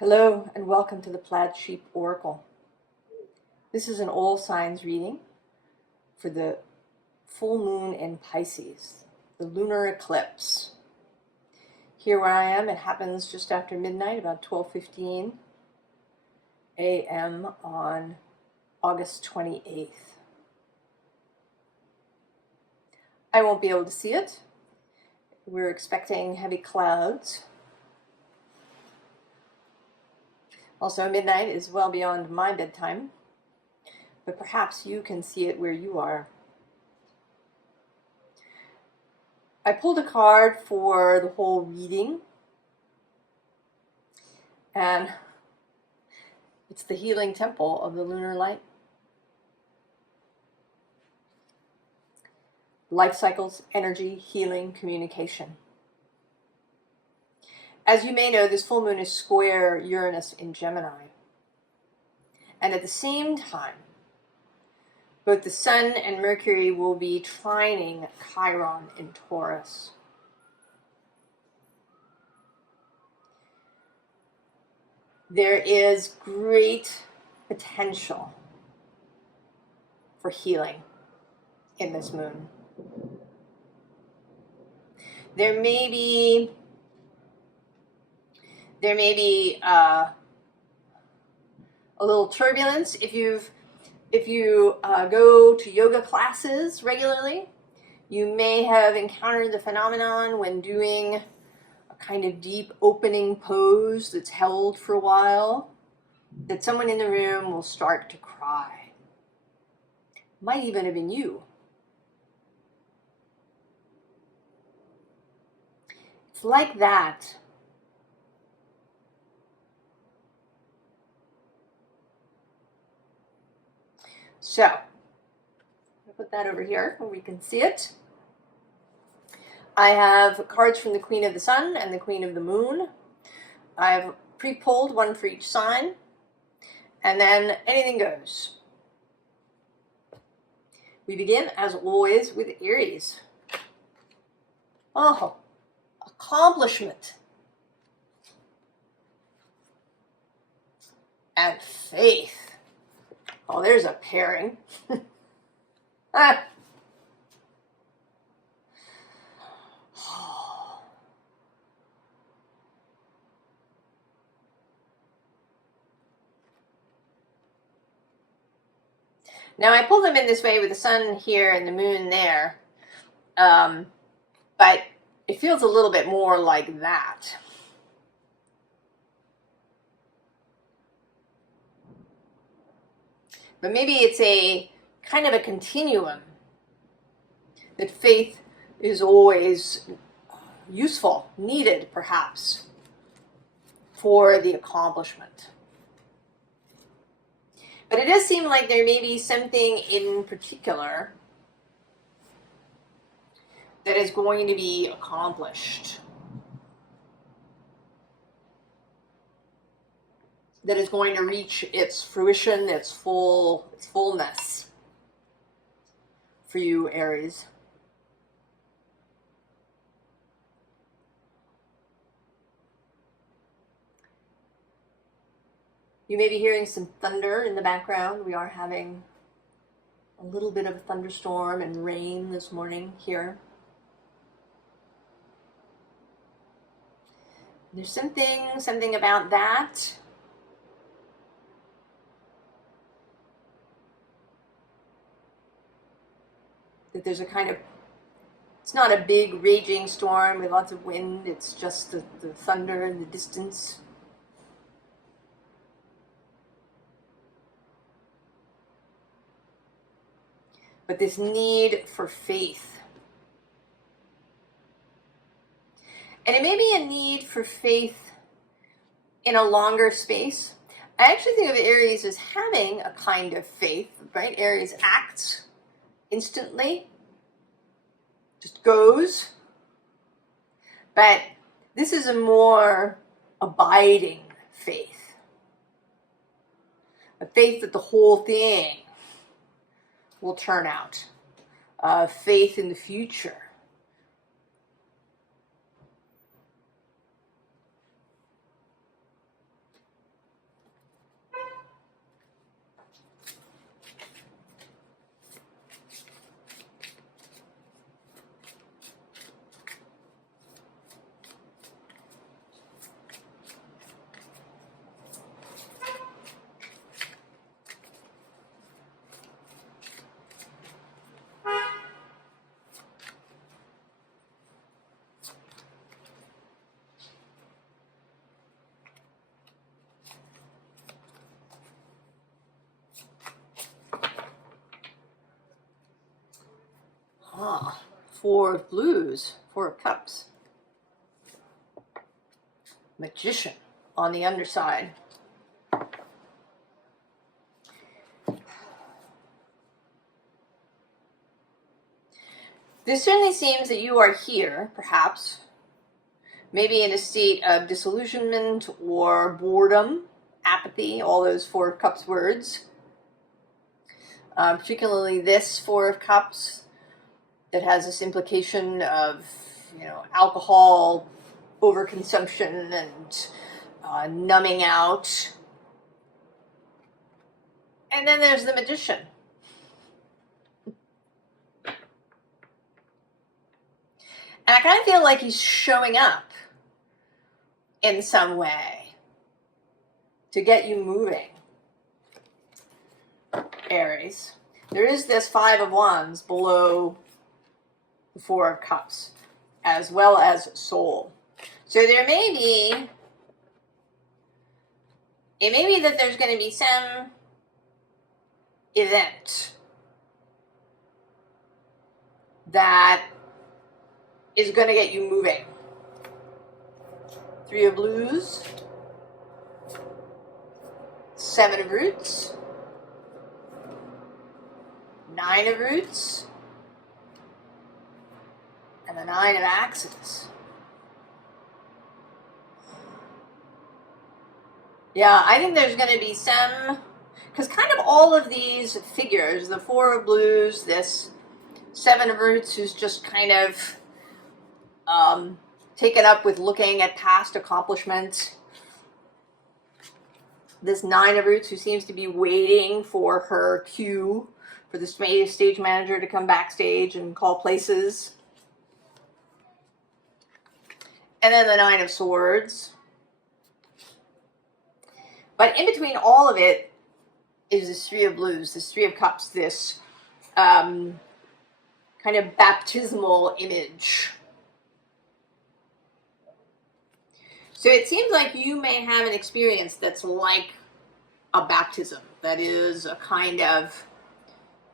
Hello and welcome to the Plaid Sheep Oracle. This is an all signs reading for the full moon in Pisces, the lunar eclipse. Here where I am, it happens just after midnight, about 12:15 a.m. on August 28th. I won't be able to see it. We're expecting heavy clouds. Also, midnight is well beyond my bedtime, but perhaps you can see it where you are. I pulled a card for the whole reading, and it's the healing temple of the lunar light. Life cycles, energy, healing, communication. As you may know, this full moon is square Uranus in Gemini. And at the same time, both the Sun and Mercury will be trining Chiron in Taurus. There is great potential for healing in this moon. There may be a little turbulence if you go to yoga classes regularly. You may have encountered the phenomenon when doing a kind of deep opening pose that's held for a while, that someone in the room will start to cry. Might even have been you. It's like that. So, I'll put that over here where we can see it. I have cards from the Queen of the Sun and the Queen of the Moon. I've pre-pulled one for each sign, and then anything goes. We begin, as always, with Aries. Oh, accomplishment and faith. Oh, there's a pairing. Ah. Now, I pull them in this way with the sun here and the moon there, but it feels a little bit more like that. But maybe it's a kind of a continuum, that faith is always useful, needed perhaps, for the accomplishment. But it does seem like there may be something in particular that is going to be accomplished, that is going to reach its fruition, its fullness for you, Aries. You may be hearing some thunder in the background. We are having a little bit of a thunderstorm and rain this morning here. There's something about that. That there's a kind of, it's not a big raging storm with lots of wind, it's just the thunder in the distance. But this need for faith. And it may be a need for faith in a longer space. I actually think of Aries as having a kind of faith, right? Aries acts instantly, just goes. But this is a more abiding faith. A faith that the whole thing will turn out. Faith in the future. Four of blues, Four of cups. Magician on the underside. This certainly seems that you are here, perhaps, maybe in a state of disillusionment or boredom, apathy, all those Four of Cups words. Particularly this Four of Cups that has this implication of, alcohol overconsumption and numbing out. And then there's the Magician. And I kind of feel like he's showing up in some way to get you moving, Aries. There is this Five of Wands below the Four of Cups, as well as Soul. So it may be that there's going to be some event that is going to get you moving. Three of Blues, Seven of Roots, Nine of Roots, and the Nine of Axes. Yeah, I think there's going to be some, because kind of all of these figures, the Four of Blues, this Seven of Roots who's just kind of taken up with looking at past accomplishments. This Nine of Roots who seems to be waiting for her cue for the stage manager to come backstage and call places. And then the Nine of Swords. But in between all of it is this Three of Blues, this Three of Cups, this kind of baptismal image. So it seems like you may have an experience that's like a baptism. That is a kind of,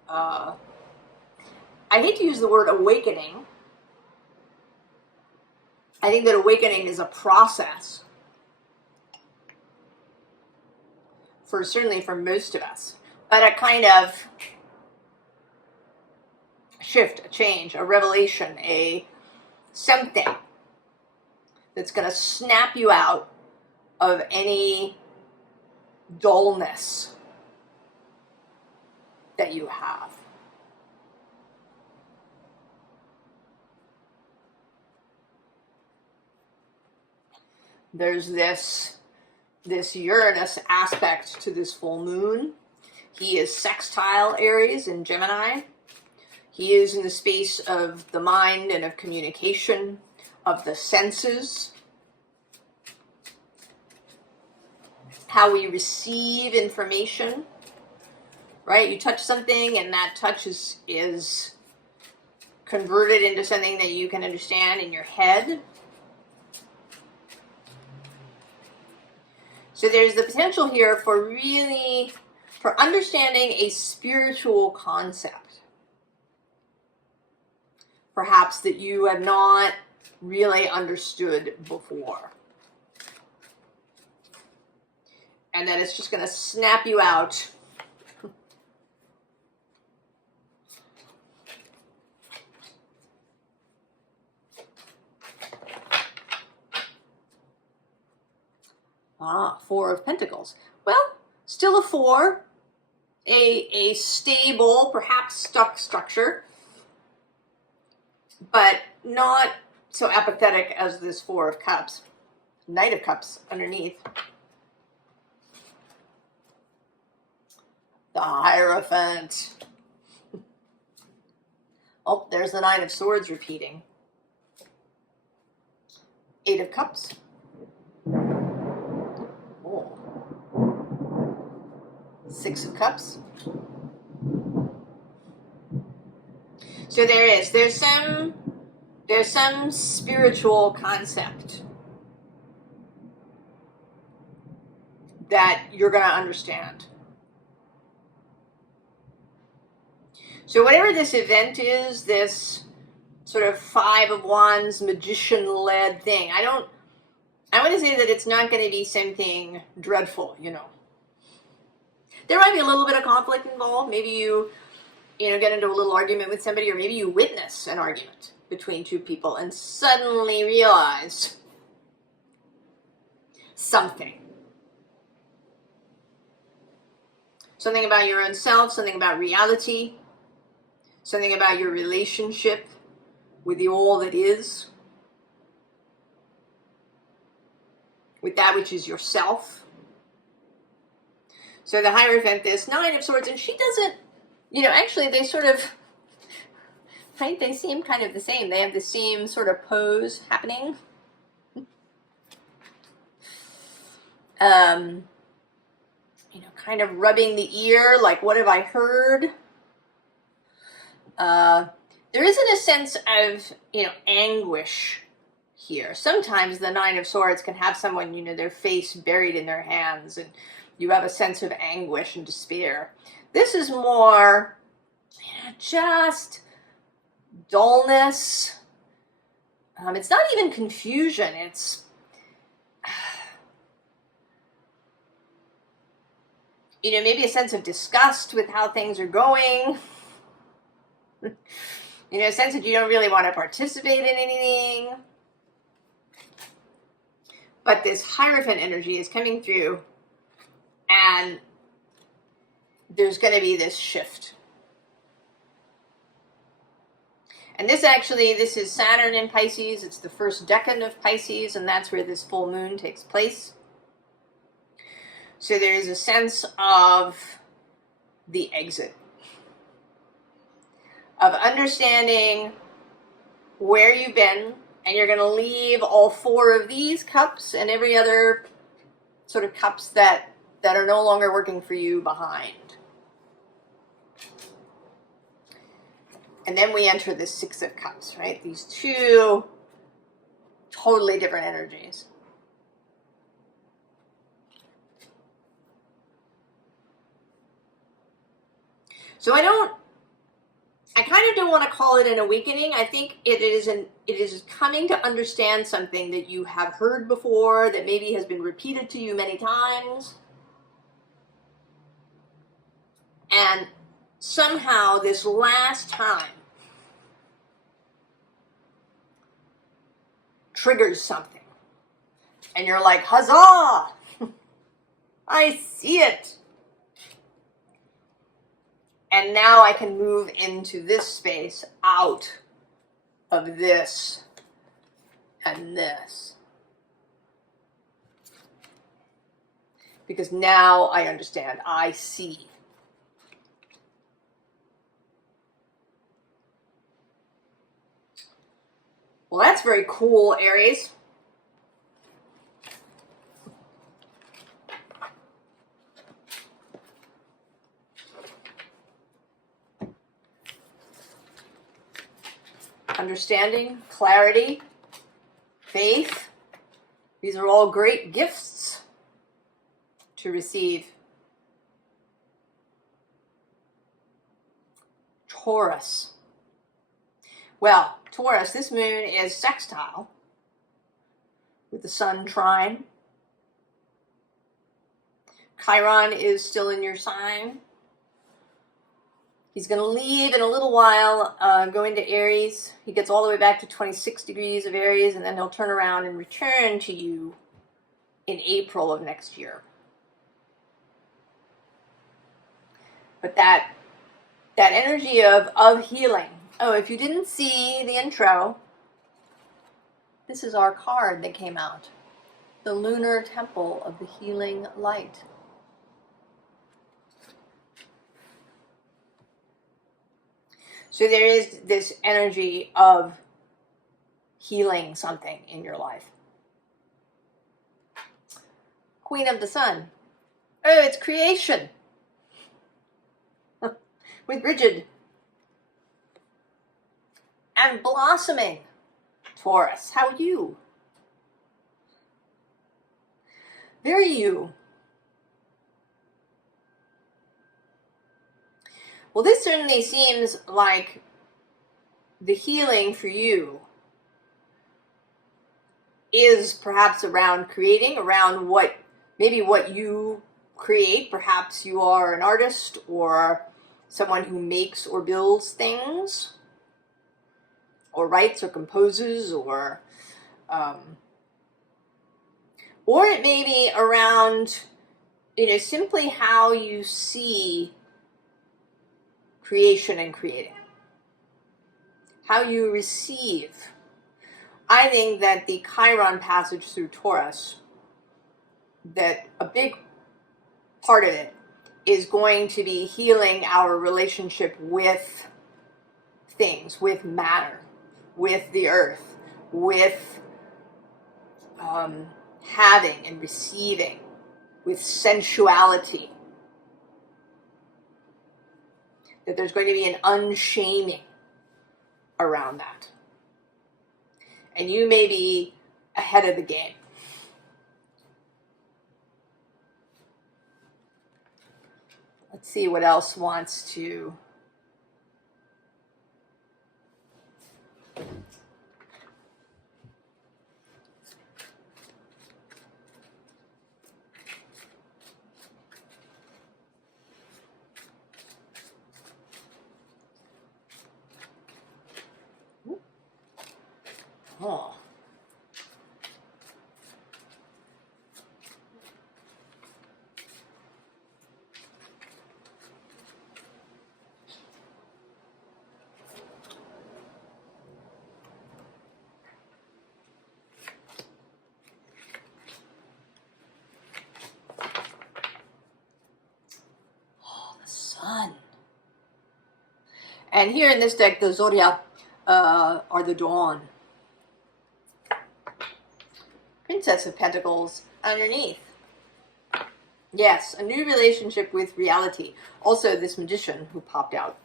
I hate to use the word awakening. I think that awakening is a process. Certainly for most of us. But a kind of shift, a change, a revelation, something that's going to snap you out of any dullness that you have. There's this Uranus aspect to this full moon. He is sextile Aries in Gemini. He is in the space of the mind and of communication, of the senses, how we receive information, right? You touch something and that touch is converted into something that you can understand in your head. So there's the potential here for understanding a spiritual concept, perhaps that you have not really understood before. And that it's just going to snap you out. Four of Pentacles. Well, still a four, a stable, perhaps stuck structure, but not so apathetic as this Four of Cups. Knight of Cups underneath. The Hierophant. Oh, there's the Nine of Swords repeating. Eight of Cups. Oh. Six of Cups. So there's some spiritual concept that you're going to understand. So whatever this event is, this sort of Five of Wands, magician-led thing. I want to say that it's not going to be something dreadful, you know. There might be a little bit of conflict involved. Maybe you get into a little argument with somebody, or maybe you witness an argument between two people and suddenly realize something. Something about your own self, something about reality, something about your relationship with the all that is, with that which is yourself. So the Hierophant, this Nine of Swords, and she doesn't, actually they sort of, right, they seem kind of the same. They have the same sort of pose happening. Kind of rubbing the ear, like, what have I heard? There isn't a sense of, anguish here. Sometimes the Nine of Swords can have someone, their face buried in their hands, and you have a sense of anguish and despair. This is more, just dullness. It's not even confusion. It's, maybe a sense of disgust with how things are going. A sense that you don't really want to participate in anything. But this Hierophant energy is coming through, and there's going to be this shift. And this is Saturn in Pisces. It's the first decan of Pisces, and that's where this full moon takes place. So there is a sense of the exit, of understanding where you've been, and you're going to leave all four of these cups and every other sort of cups that are no longer working for you behind. And then we enter the Six of Cups, right? These two totally different energies. So I kind of don't want to call it an awakening. I think it is coming to understand something that you have heard before, that maybe has been repeated to you many times. And somehow this last time triggers something. And you're like, huzzah! I see it. And now I can move into this space, out of this and this. Because now I understand, I see. Well, that's very cool, Aries. Understanding, clarity, faith. These are all great gifts to receive. Taurus. Well, Taurus, this moon is sextile with the sun trine. Chiron is still in your sign. He's going to leave in a little while, go into Aries. He gets all the way back to 26 degrees of Aries, and then he'll turn around and return to you in April of next year. But that energy of healing. Oh, if you didn't see the intro, this is our card that came out. The Lunar Temple of the Healing Light. So there is this energy of healing something in your life. Queen of the Sun. Oh, it's creation. With rigid and blossoming. Taurus, how are you? Very you. Well, this certainly seems like the healing for you is perhaps around creating, around maybe what you create. Perhaps you are an artist or someone who makes or builds things, or writes or composes, or it may be around, simply how you see creation and creating, how you receive. I think that the Chiron passage through Taurus, that a big part of it is going to be healing our relationship with things, with matter, with the earth, with having and receiving, with sensuality. That there's going to be an unshaming around that. And you may be ahead of the game. Let's see what else wants to... Oh. The sun. And here in this deck, the Zodiac are the dawn. Princess of Pentacles underneath. Yes, a new relationship with reality. Also, this magician who popped out.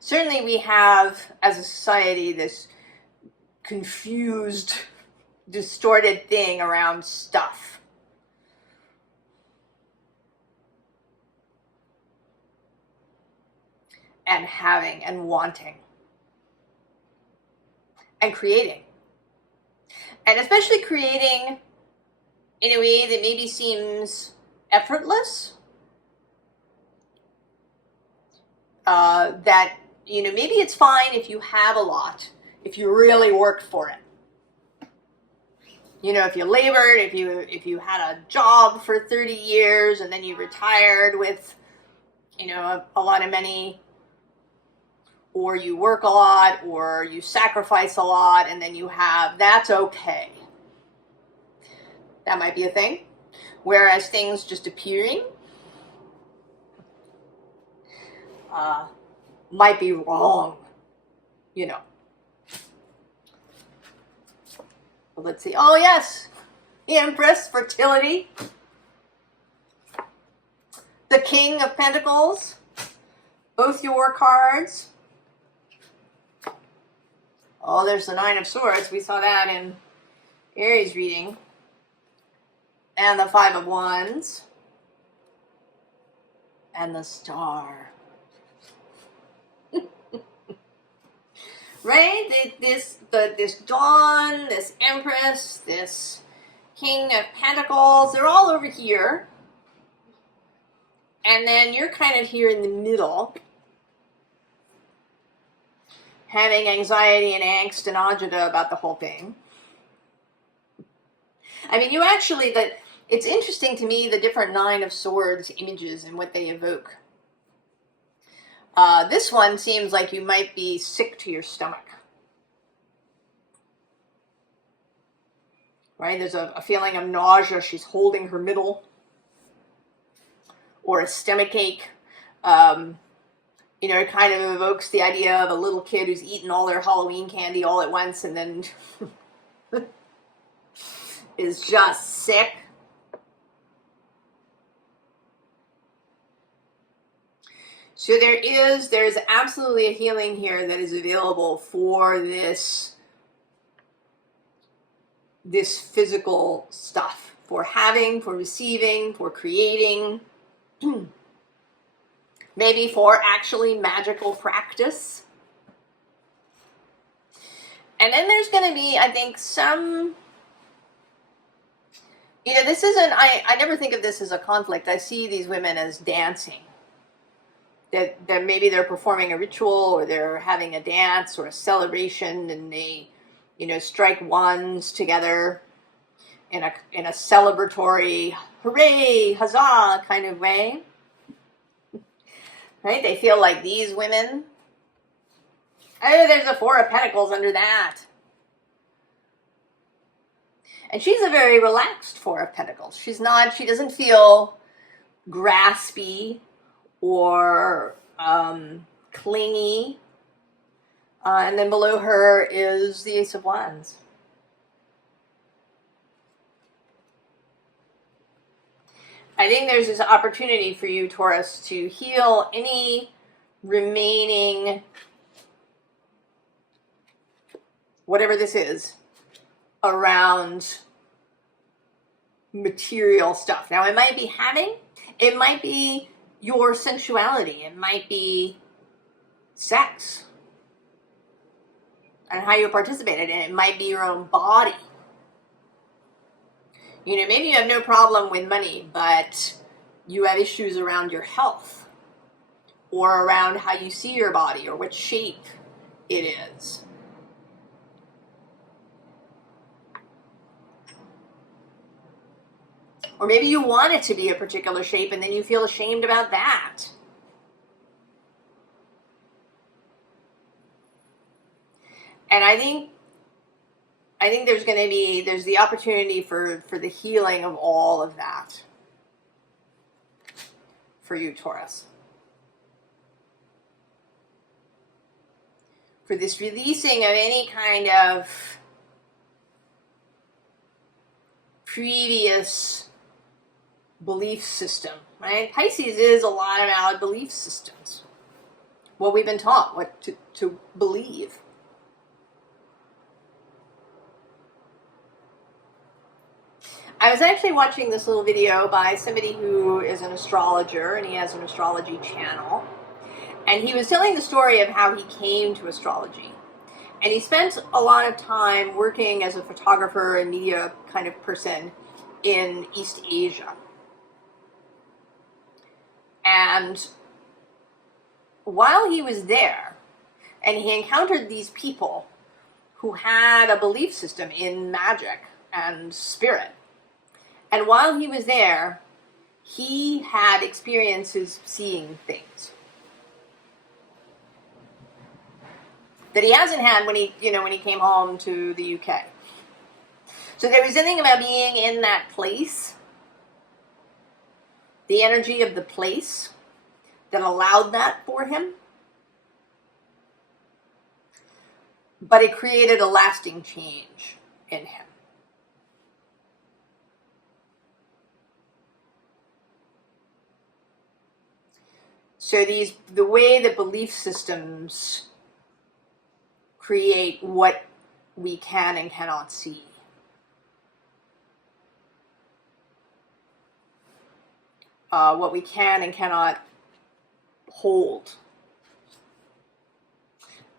Certainly we have, as a society, this confused, distorted thing around stuff. And having and wanting. And creating. And especially creating in a way that maybe seems effortless. That, maybe it's fine if you have a lot, if you really work for it. If you labored, if you had a job for 30 years and then you retired with, a lot of money, or you work a lot, or you sacrifice a lot, and then that's okay. That might be a thing. Whereas things just appearing might be wrong, But let's see. Oh, yes. The Empress, fertility. The King of Pentacles. Both your cards. Oh, there's the Nine of Swords. We saw that in Aries reading. And the Five of Wands. And the Star. Right? This Dawn, this Empress, this King of Pentacles, they're all over here. And then you're kind of here in the middle, having anxiety and angst and agita about the whole thing. I mean, it's interesting to me, the different Nine of Swords images and what they evoke. This one seems like you might be sick to your stomach. Right? There's a feeling of nausea. She's holding her middle. Or a stomach ache. It kind of evokes the idea of a little kid who's eaten all their Halloween candy all at once and then is just sick. So there's absolutely a healing here that is available for this physical stuff, for having, for receiving, for creating. maybe for actually magical practice. And then there's going to be, I think, some, you know, this isn't, I never think of this as a conflict. I see these women as dancing. That maybe they're performing a ritual, or they're having a dance or a celebration, and they, you know, strike wands together in a celebratory, hooray, huzzah kind of way. Right? They feel like these women, oh, there's a Four of Pentacles under that. And she's a very relaxed Four of Pentacles. She doesn't feel graspy or clingy. And then below her is the Ace of Wands. I think there's this opportunity for you, Taurus, to heal any remaining, whatever this is, around material stuff. Now, it might be your sensuality. It might be sex and how you participate in it. It might be your own body. You know, maybe you have no problem with money, but you have issues around your health or around how you see your body or what shape it is. Or maybe you want it to be a particular shape and then you feel ashamed about that. And I think there's the opportunity for the healing of all of that for you, Taurus. For this releasing of any kind of previous belief system, right? Pisces is a lot about belief systems. What we've been taught, what to believe. I was actually watching this little video by somebody who is an astrologer, and he has an astrology channel. And he was telling the story of how he came to astrology. And he spent a lot of time working as a photographer and media kind of person in East Asia. And while he was there, and he encountered these people who had a belief system in magic and spirit. And while he was there, he had experiences seeing things that he hasn't had when he came home to the UK. So there was something about being in that place, the energy of the place, that allowed that for him. But it created a lasting change in him. So the way that belief systems create what we can and cannot see. What we can and cannot hold.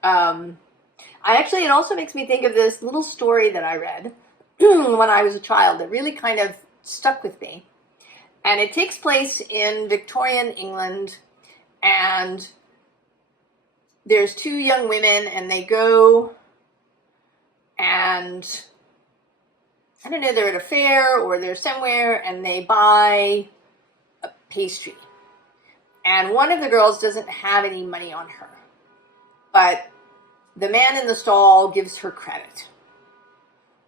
It also makes me think of this little story that I read when I was a child that really kind of stuck with me. And it takes place in Victorian England. And there's two young women, and they go and, I don't know, they're at a fair or they're somewhere, and they buy a pastry. And one of the girls doesn't have any money on her. But the man in the stall gives her credit.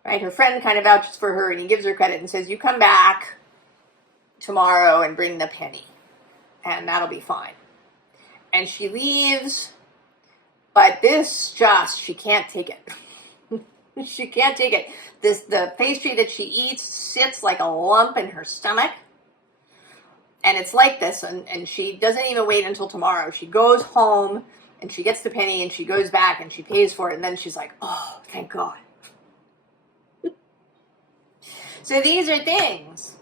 Right? Her friend kind of vouches for her, and he gives her credit and says, you come back tomorrow and bring the penny, and that'll be fine. And she leaves, but she can't take it. She can't take it. The pastry that she eats sits like a lump in her stomach. And it's like this, and she doesn't even wait until tomorrow. She goes home, and she gets the penny, and she goes back, and she pays for it, and then she's like, oh, thank God. So these are things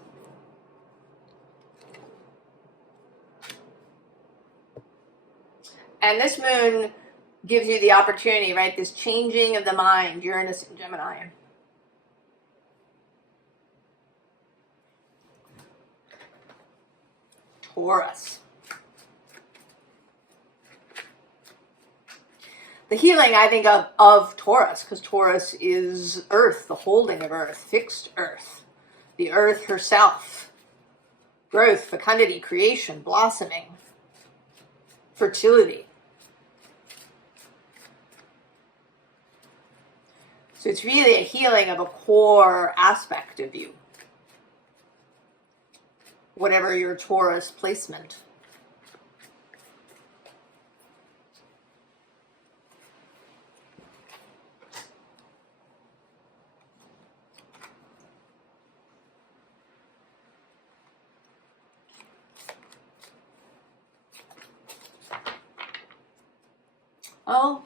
And this moon gives you the opportunity, right? This changing of the mind, Uranus and Gemini. Taurus. The healing, I think, of Taurus, because Taurus is earth, the holding of earth, fixed earth, the earth herself, growth, fecundity, creation, blossoming, fertility. So it's really a healing of a core aspect of you, whatever your Taurus placement. Oh,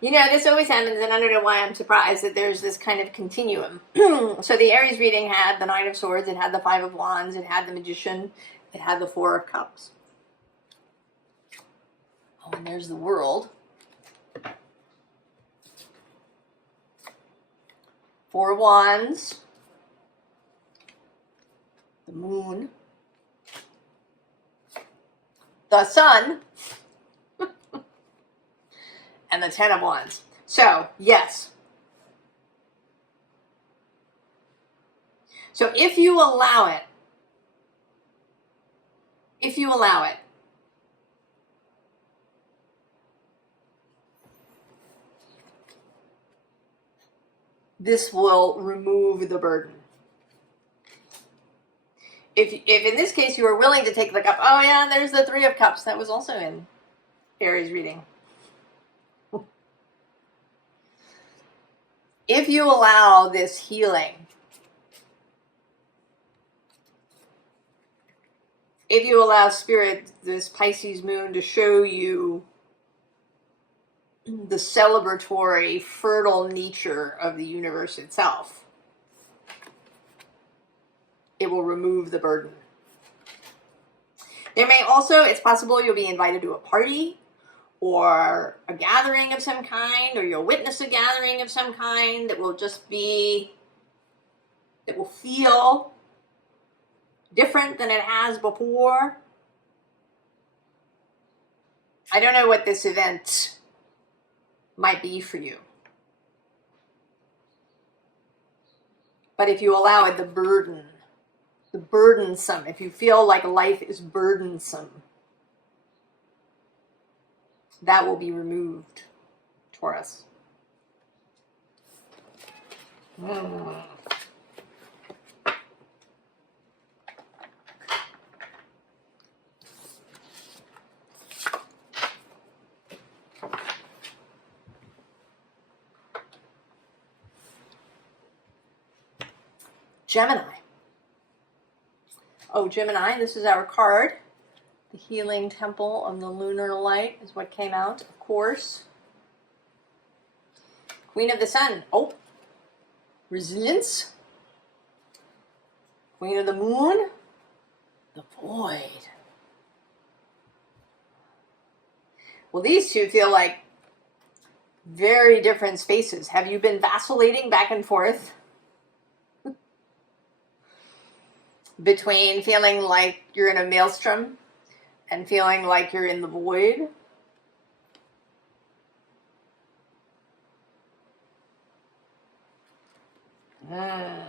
you know, this always happens, and I don't know why I'm surprised that there's this kind of continuum. So the Aries reading had the Nine of Swords, it had the Five of Wands, it had the Magician, it had the Four of Cups. Oh, and there's the World. Four of Wands, the Moon, the Sun, and the Ten of Wands. So, yes. So if you allow it, this will remove the burden. If in this case you are willing to take the cup, oh yeah, there's the Three of Cups. That was also in Aries reading. If you allow this healing, if you allow Spirit, this Pisces moon, to show you the celebratory, fertile nature of the universe itself, it will remove the burden. There may also, it's possible you'll be invited to a party or a gathering of some kind, or you'll witness a gathering of some kind that will just be, that will feel different than it has before. I don't know what this event might be for you. But if you allow it, the burdensome, if you feel like life is burdensome, that will be removed, Taurus. Gemini. Oh, Gemini, this is our card. The Healing Temple of the Lunar Light is what came out, of course. Queen of the Sun. Oh, resilience. Queen of the Moon. The Void. Well, these two feel like very different spaces. Have you been vacillating back and forth between feeling like you're in a maelstrom and feeling like you're in the void? The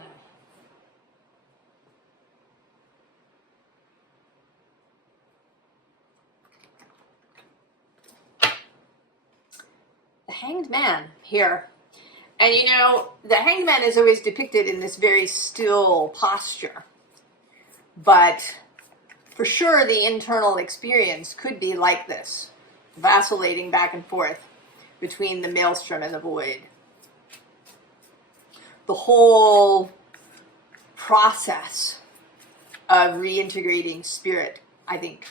Hanged Man here. And you know, the Hanged Man is always depicted in this very still posture. But for sure, the internal experience could be like this, vacillating back and forth between the maelstrom and the void. The whole process of reintegrating spirit, I think,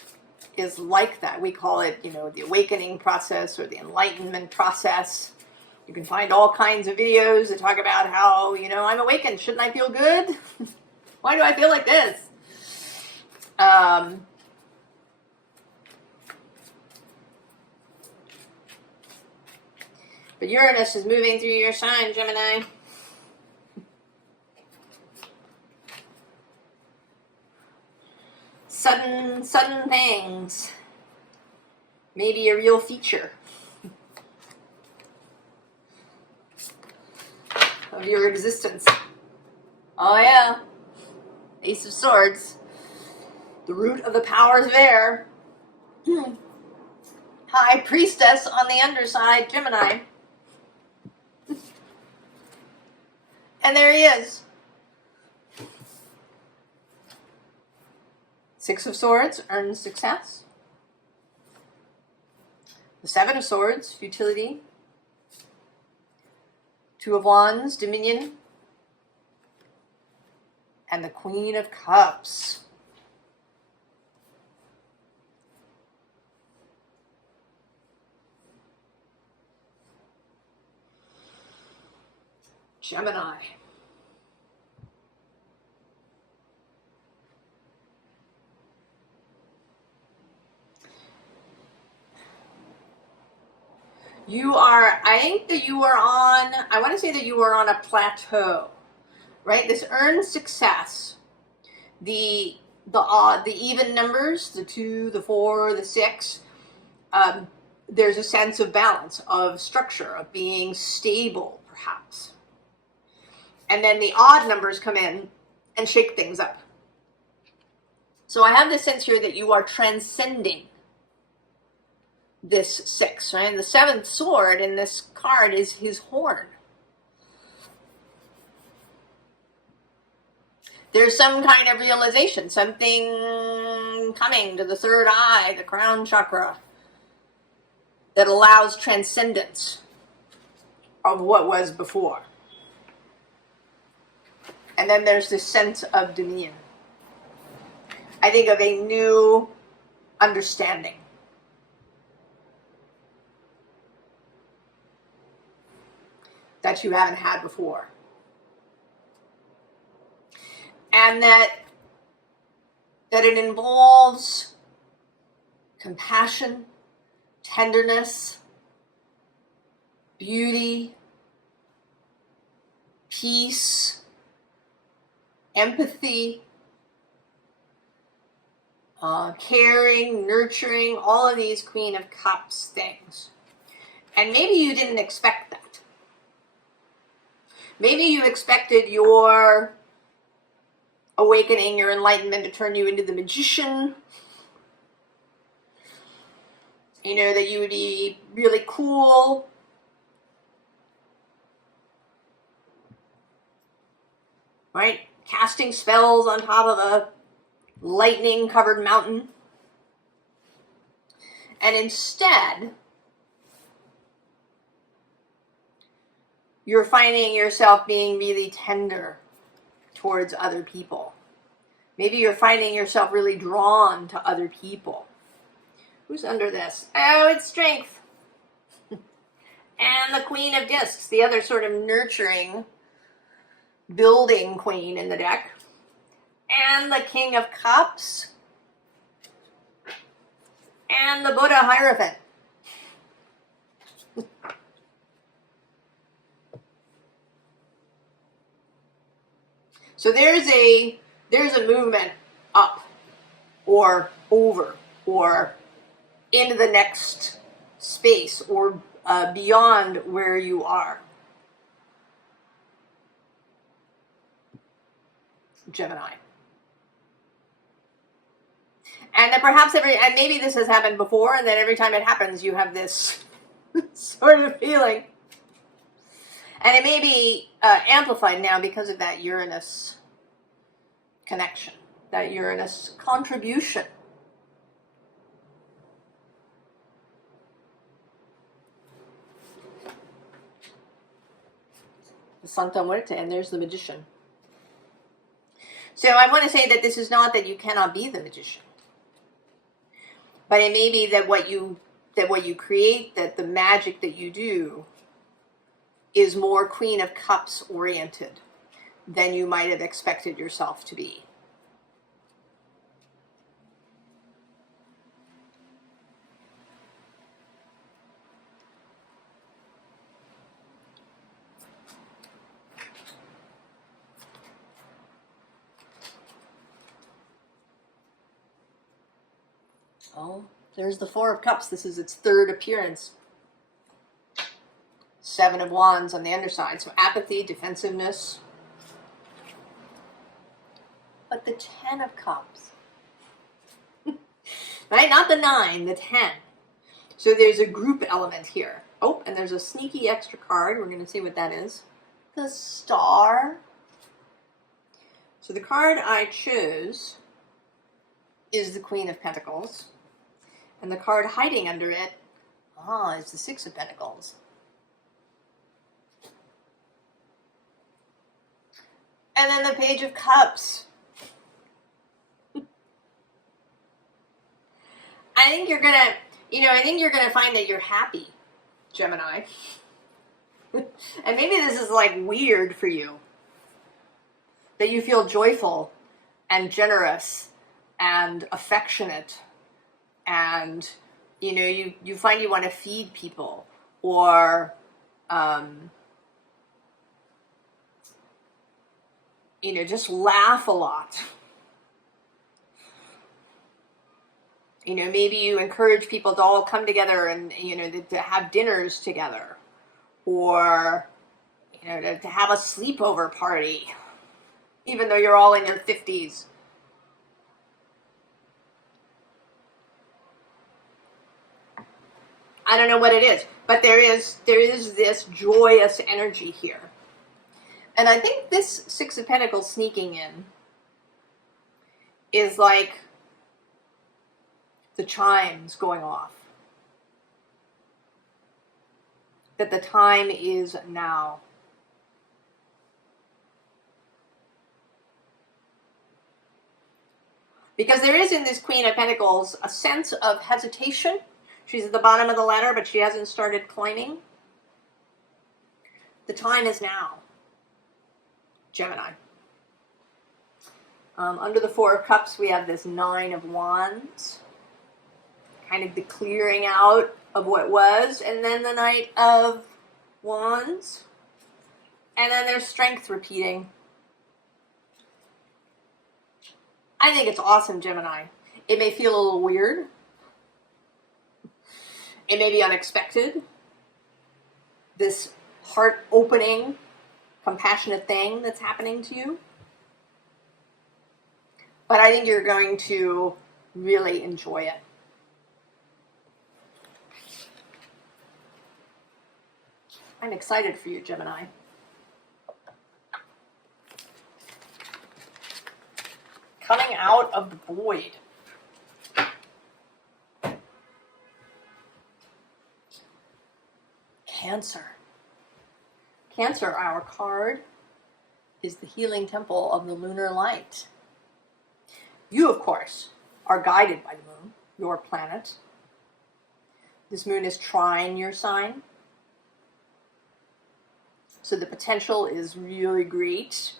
is like that. We call it, you know, the awakening process or the enlightenment process. You can find all kinds of videos that talk about how, you know, I'm awakened. Shouldn't I feel good? Why do I feel like this? But Uranus is moving through your sign, Gemini. Sudden things. Maybe a real feature of your existence. Oh yeah. Ace of Swords. The root of the powers of air. High Priestess on the underside, Gemini. And there he is. Six of Swords, earns success. The Seven of Swords, futility. Two of Wands, dominion. And the Queen of Cups. Gemini. I think that you are on, I want to say that you are on a plateau, right? This earned success, the odd, the even numbers, the 2, the 4, the 6, there's a sense of balance, of structure, of being stable, perhaps. And then the odd numbers come in and shake things up. So I have the sense here that you are transcending this 6, right? The 7th sword in this card is his horn. There's some kind of realization, something coming to the third eye, the crown chakra, that allows transcendence of what was before. And then there's this sense of dominion. I think of a new understanding. That you haven't had before. And that it involves compassion, tenderness, beauty, peace, empathy, caring, nurturing, all of these Queen of Cups things. And maybe you didn't expect that. Maybe you expected your awakening, your enlightenment to turn you into the magician. You know, that you would be really cool. Right? Casting spells on top of a lightning-covered mountain. And instead, you're finding yourself being really tender towards other people. Maybe you're finding yourself really drawn to other people. Who's under this? Oh, it's Strength. And the Queen of Discs, the other sort of nurturing, building queen in the deck. And the King of Cups. And the Buddha Hierophant. So there's a movement up or over or into the next space or beyond where you are. Gemini. And that perhaps and maybe this has happened before, and that every time it happens you have this sort of feeling. And it may be amplified now because of that Uranus connection, that Uranus contribution. The Santa Muerte, and there's the Magician. So I want to say that this is not that you cannot be the magician, but it may be that what you create, that the magic that you do, is more Queen of Cups oriented than you might have expected yourself to be. Oh, there's the Four of Cups. This is its third appearance. Seven of Wands on the underside. So apathy, defensiveness. But the Ten of Cups. Right? Not the 9, the 10. So there's a group element here. Oh, and there's a sneaky extra card. We're going to see what that is. The Star. So the card I chose is the Queen of Pentacles. And the card hiding under it, is the Six of Pentacles. And then the Page of Cups. I think you're gonna find that you're happy, Gemini. And maybe this is like weird for you. That you feel joyful and generous and affectionate, and you find you want to feed people, or just laugh a lot. Maybe you encourage people to all come together and to have dinners together, or to have a sleepover party, even though you're all in your 50s. I don't know what it is, but there is this joyous energy here. And I think this Six of Pentacles sneaking in is like the chimes going off. That the time is now. Because there is in this Queen of Pentacles a sense of hesitation. She's at the bottom of the ladder, but she hasn't started climbing. The time is now, Gemini. Under the Four of Cups, we have this Nine of Wands. Kind of the clearing out of what was. And then the Knight of Wands. And then there's Strength repeating. I think it's awesome, Gemini. It may feel a little weird. It may be unexpected. This heart-opening, compassionate thing that's happening to you. But I think you're going to really enjoy it. I'm excited for you, Gemini. Coming out of the void. Cancer. Cancer, our card, is the healing temple of the lunar light. You, of course, are guided by the moon, your planet. This moon is trine your sign. So the potential is really great.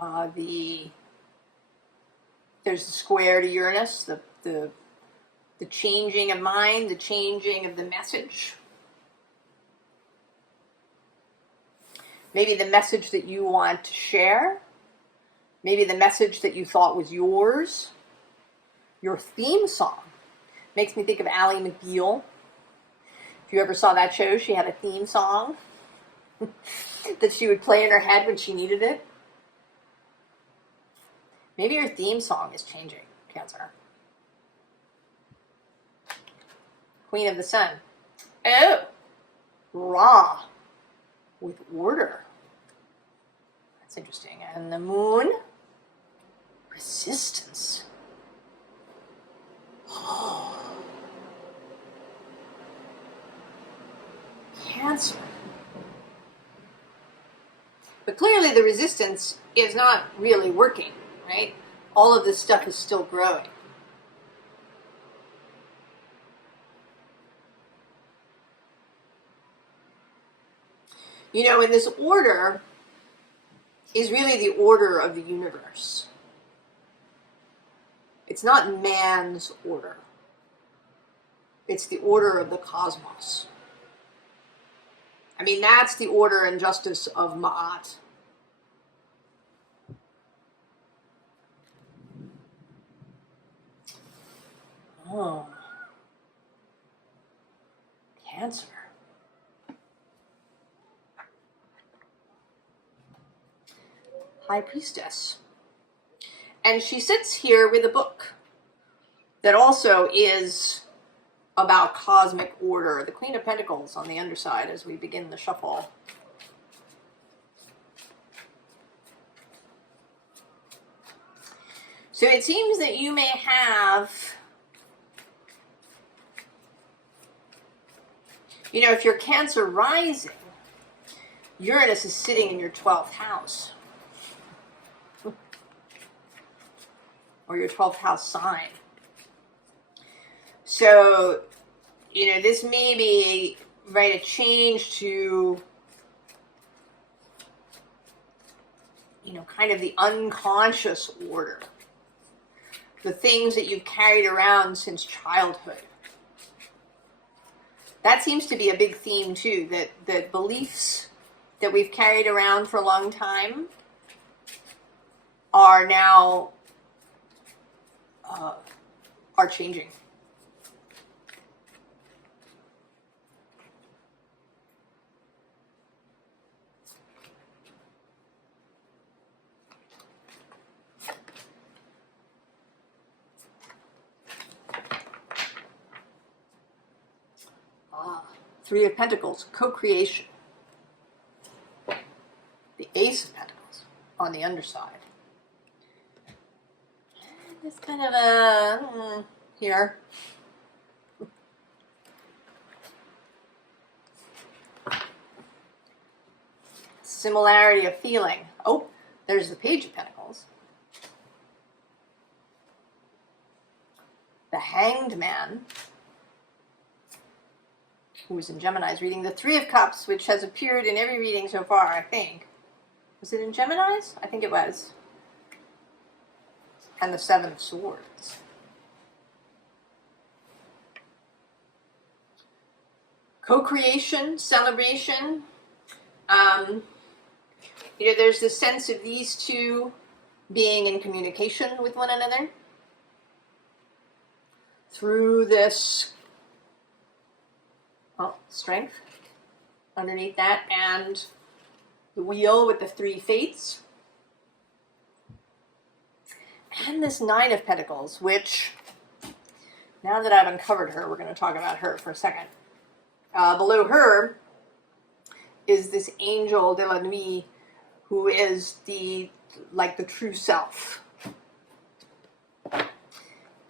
There's the square to Uranus, the changing of mind, the changing of the message. Maybe the message that you want to share. Maybe the message that you thought was yours. Your theme song makes me think of Ally McBeal. If you ever saw that show, she had a theme song that she would play in her head when she needed it. Maybe your theme song is changing, Cancer. Queen of the Sun. Oh, Ra with order. That's interesting. And the Moon, resistance. Oh. Cancer. But clearly the resistance is not really working, right? All of this stuff is still growing. And this order is really the order of the universe. It's not man's order. It's the order of the cosmos. I mean, that's the order and justice of Ma'at. Oh. Cancer. High Priestess. And she sits here with a book that also is about cosmic order. The Queen of Pentacles on the underside as we begin the shuffle. So it seems that you may have, you know, if you're Cancer rising, Uranus is sitting in your 12th house. Or your 12th house sign. So, you know, this may be, right, a change to, you know, kind of the unconscious order. The things that you've carried around since childhood. That seems to be a big theme too, that the beliefs that we've carried around for a long time are now are changing. Three of Pentacles, co-creation. The Ace of Pentacles on the underside. It's kind of a here. Similarity of feeling. Oh, there's the Page of Pentacles. The Hanged Man, who's in Gemini's reading. The Three of Cups, which has appeared in every reading so far, I think. Was it in Gemini's? I think it was. And the Seven of Swords. Co-creation, celebration. You know, there's this sense of these two being in communication with one another through this strength underneath that, and the Wheel with the Three Fates. And this Nine of Pentacles, which, now that I've uncovered her, we're going to talk about her for a second. Below her is this Angel de la Nuit, who is the true self.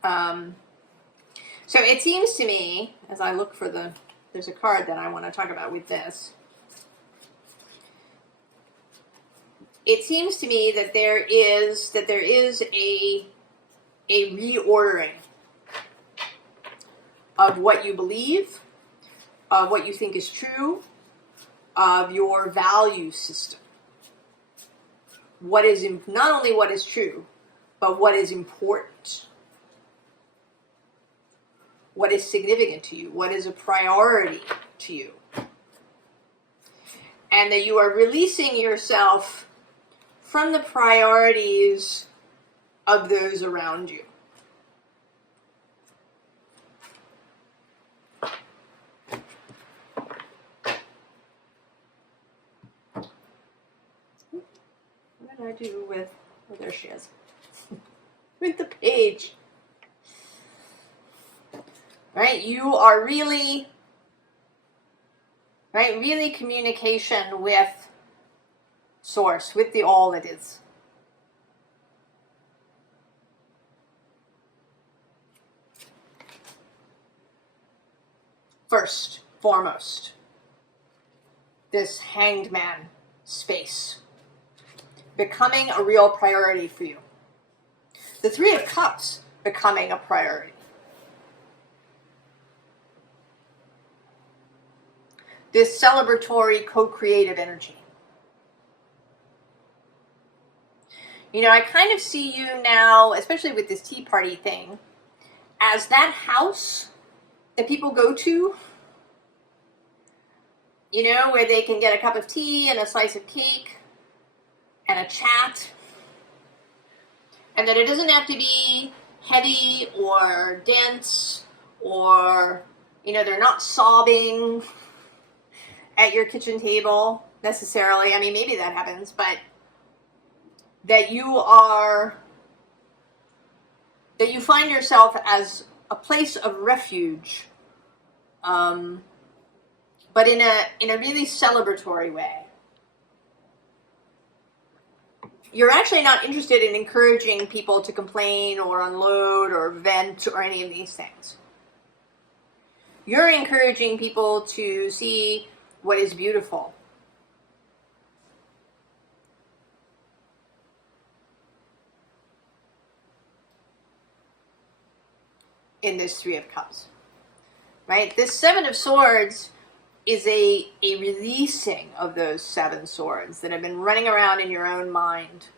So it seems to me, as I look for there's a card that I want to talk about with this. It seems to me that there is a reordering of what you believe, of what you think is true, of your value system. What is not only what is true, but what is important. What is significant to you? What is a priority to you? And that you are releasing yourself from the priorities of those around you. What did I do with, oh, there she is, with the Page. Right, you are really, really communication with Source, with the all that is. First, foremost, this Hanged Man space becoming a real priority for you. The Three of Cups becoming a priority. This celebratory, co-creative energy. You know, I kind of see you now, especially with this tea party thing, as that house that people go to, you know, where they can get a cup of tea and a slice of cake and a chat. And that it doesn't have to be heavy or dense, or, you know, they're not sobbing at your kitchen table necessarily. I mean, maybe that happens, but that you find yourself as a place of refuge, but in a really celebratory way. You're actually not interested in encouraging people to complain or unload or vent or any of these things. You're encouraging people to see what is beautiful. In this Three of Cups, right? This Seven of Swords is a releasing of those 7 swords that have been running around in your own mind.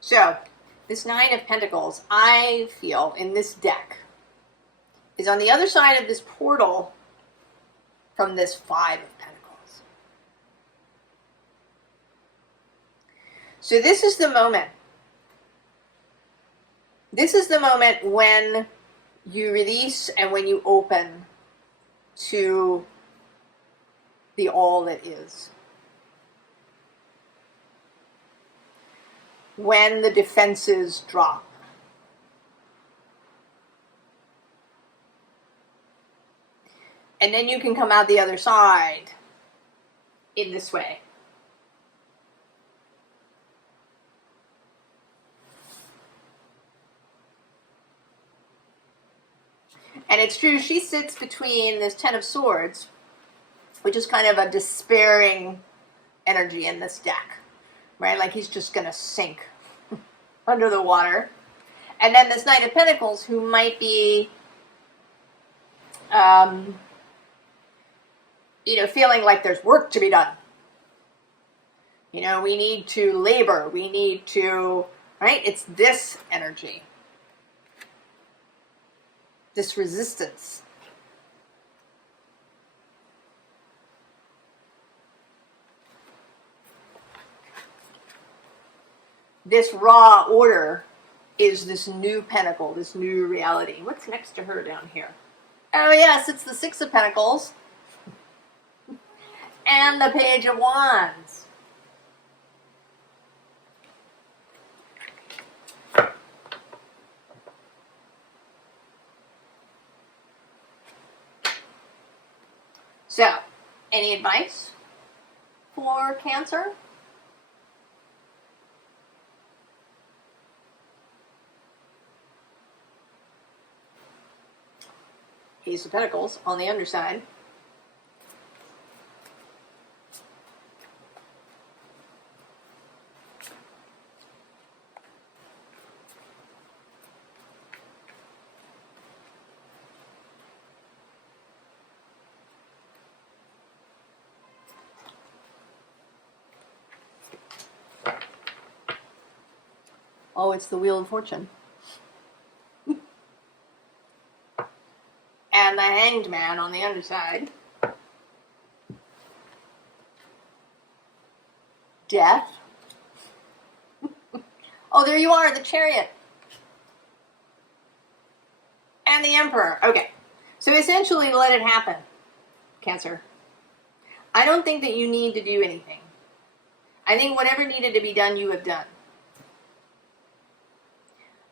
So, this Nine of Pentacles, I feel, in this deck, is on the other side of this portal from this Five of Pentacles. So this is the moment. This is the moment when you release and when you open to the all that is. When the defenses drop. And then you can come out the other side in this way. And it's true, she sits between this Ten of Swords, which is kind of a despairing energy in this deck, right? Like he's just going to sink under the water. And then this Knight of Pentacles, who might be, feeling like there's work to be done. You know, we need to labor. We need to, right? It's this energy. This resistance. This raw order is this new pentacle, this new reality. What's next to her down here? Oh yes, it's the Six of Pentacles. And the Page of Wands. So, any advice for Cancer? Ace of Pentacles on the underside. Oh, it's the Wheel of Fortune. And the Hanged Man on the underside. Death. Oh, there you are, the Chariot. And the Emperor. Okay. So essentially, let it happen, Cancer. I don't think that you need to do anything. I think whatever needed to be done, you have done.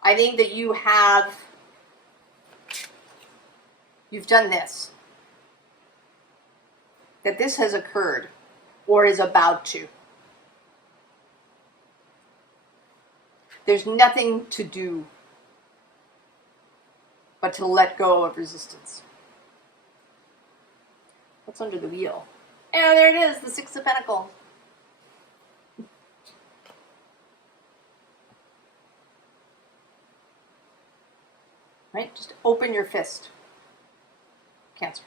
I think that you've done this. That this has occurred or is about to. There's nothing to do but to let go of resistance. What's under the wheel? Oh, there it is, the Six of Pentacles. Right? Just open your fist. Cancer.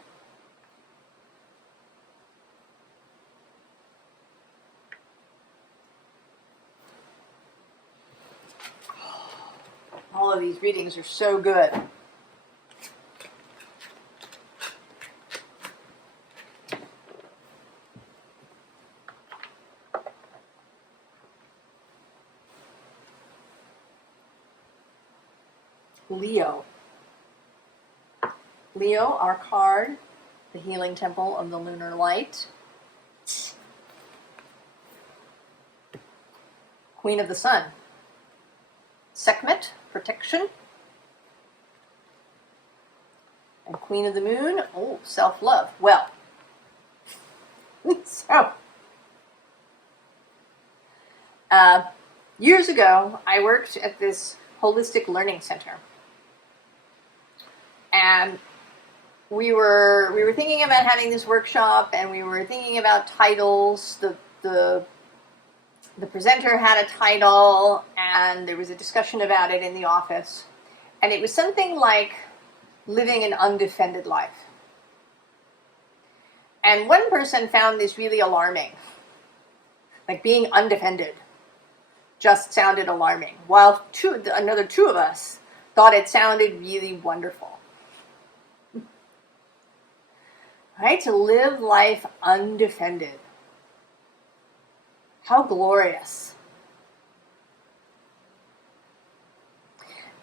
All of these readings are so good. Leo. Leo, our card, the healing temple of the lunar light. Queen of the Sun. Sekhmet, protection. And Queen of the Moon, oh, self-love. Well, so, years ago, I worked at this holistic learning center. And we were thinking about having this workshop, and we were thinking about titles. The presenter had a title, and there was a discussion about it in the office. And it was something like living an undefended life. And one person found this really alarming. Like being undefended just sounded alarming, while another two of us thought it sounded really wonderful. Right? To live life undefended. How glorious.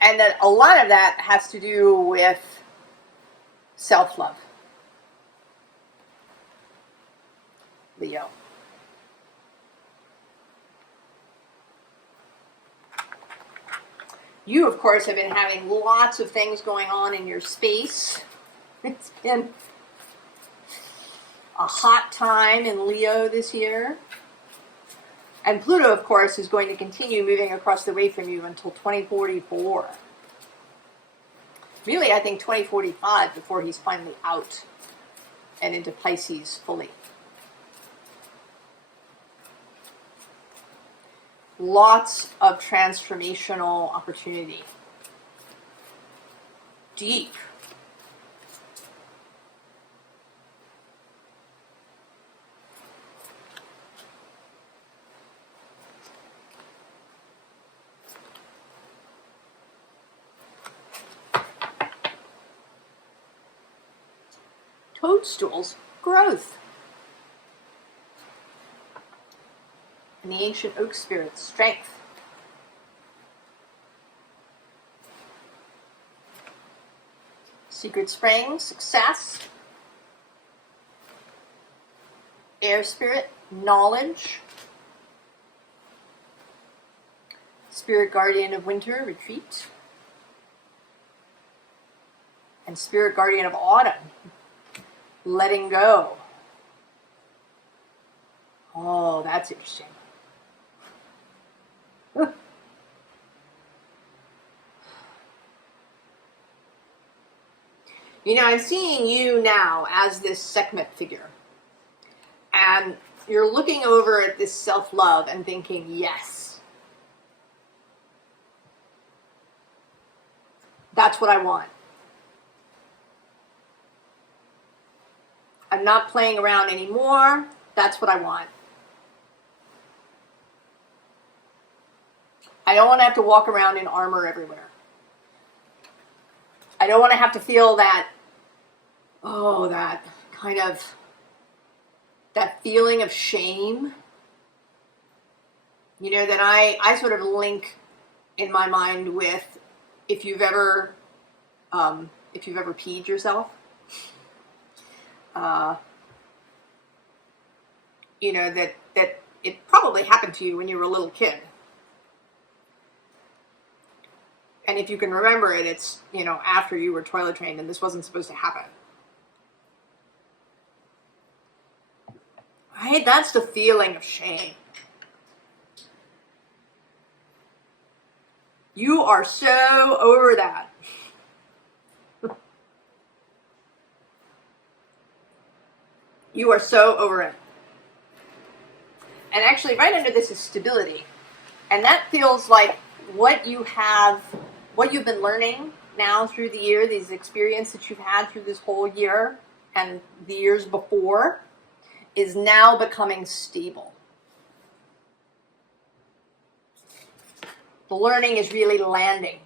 And that a lot of that has to do with self-love. Leo. You, of course, have been having lots of things going on in your space. It's been a hot time in Leo this year. And Pluto, of course, is going to continue moving across the way from you until 2044. Really, I think 2045 before he's finally out and into Pisces fully. Lots of transformational opportunity. Deep. Toadstools, growth. And the ancient oak spirit, strength. Secret spring, success. Air spirit, knowledge. Spirit guardian of winter, retreat. And spirit guardian of autumn, letting go. Oh, that's interesting. You know, I'm seeing you now as this Sekhmet figure. And you're looking over at this self-love and thinking, yes, that's what I want. I'm not playing around anymore. That's what I want. I don't want to have to walk around in armor everywhere. I don't want to have to feel that, that kind of, that feeling of shame. You know, that I sort of link in my mind with if you've ever peed yourself. You know, that it probably happened to you when you were a little kid. And if you can remember it, it's, you know, after you were toilet trained and this wasn't supposed to happen. Right? That's the feeling of shame. You are so over that. You are so over it. And actually, right under this is stability. And that feels like what you've been learning now through the year, these experiences that you've had through this whole year and the years before, is now becoming stable. The learning is really landing.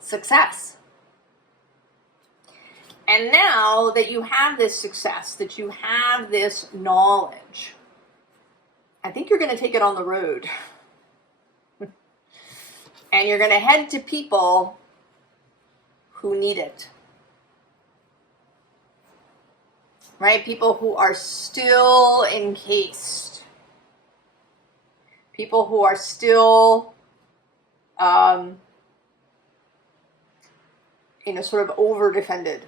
Success. And now that you have this success, that you have this knowledge, I think you're going to take it on the road. And you're going to head to people who need it. Right? People who are still encased. People who are still, sort of over-defended.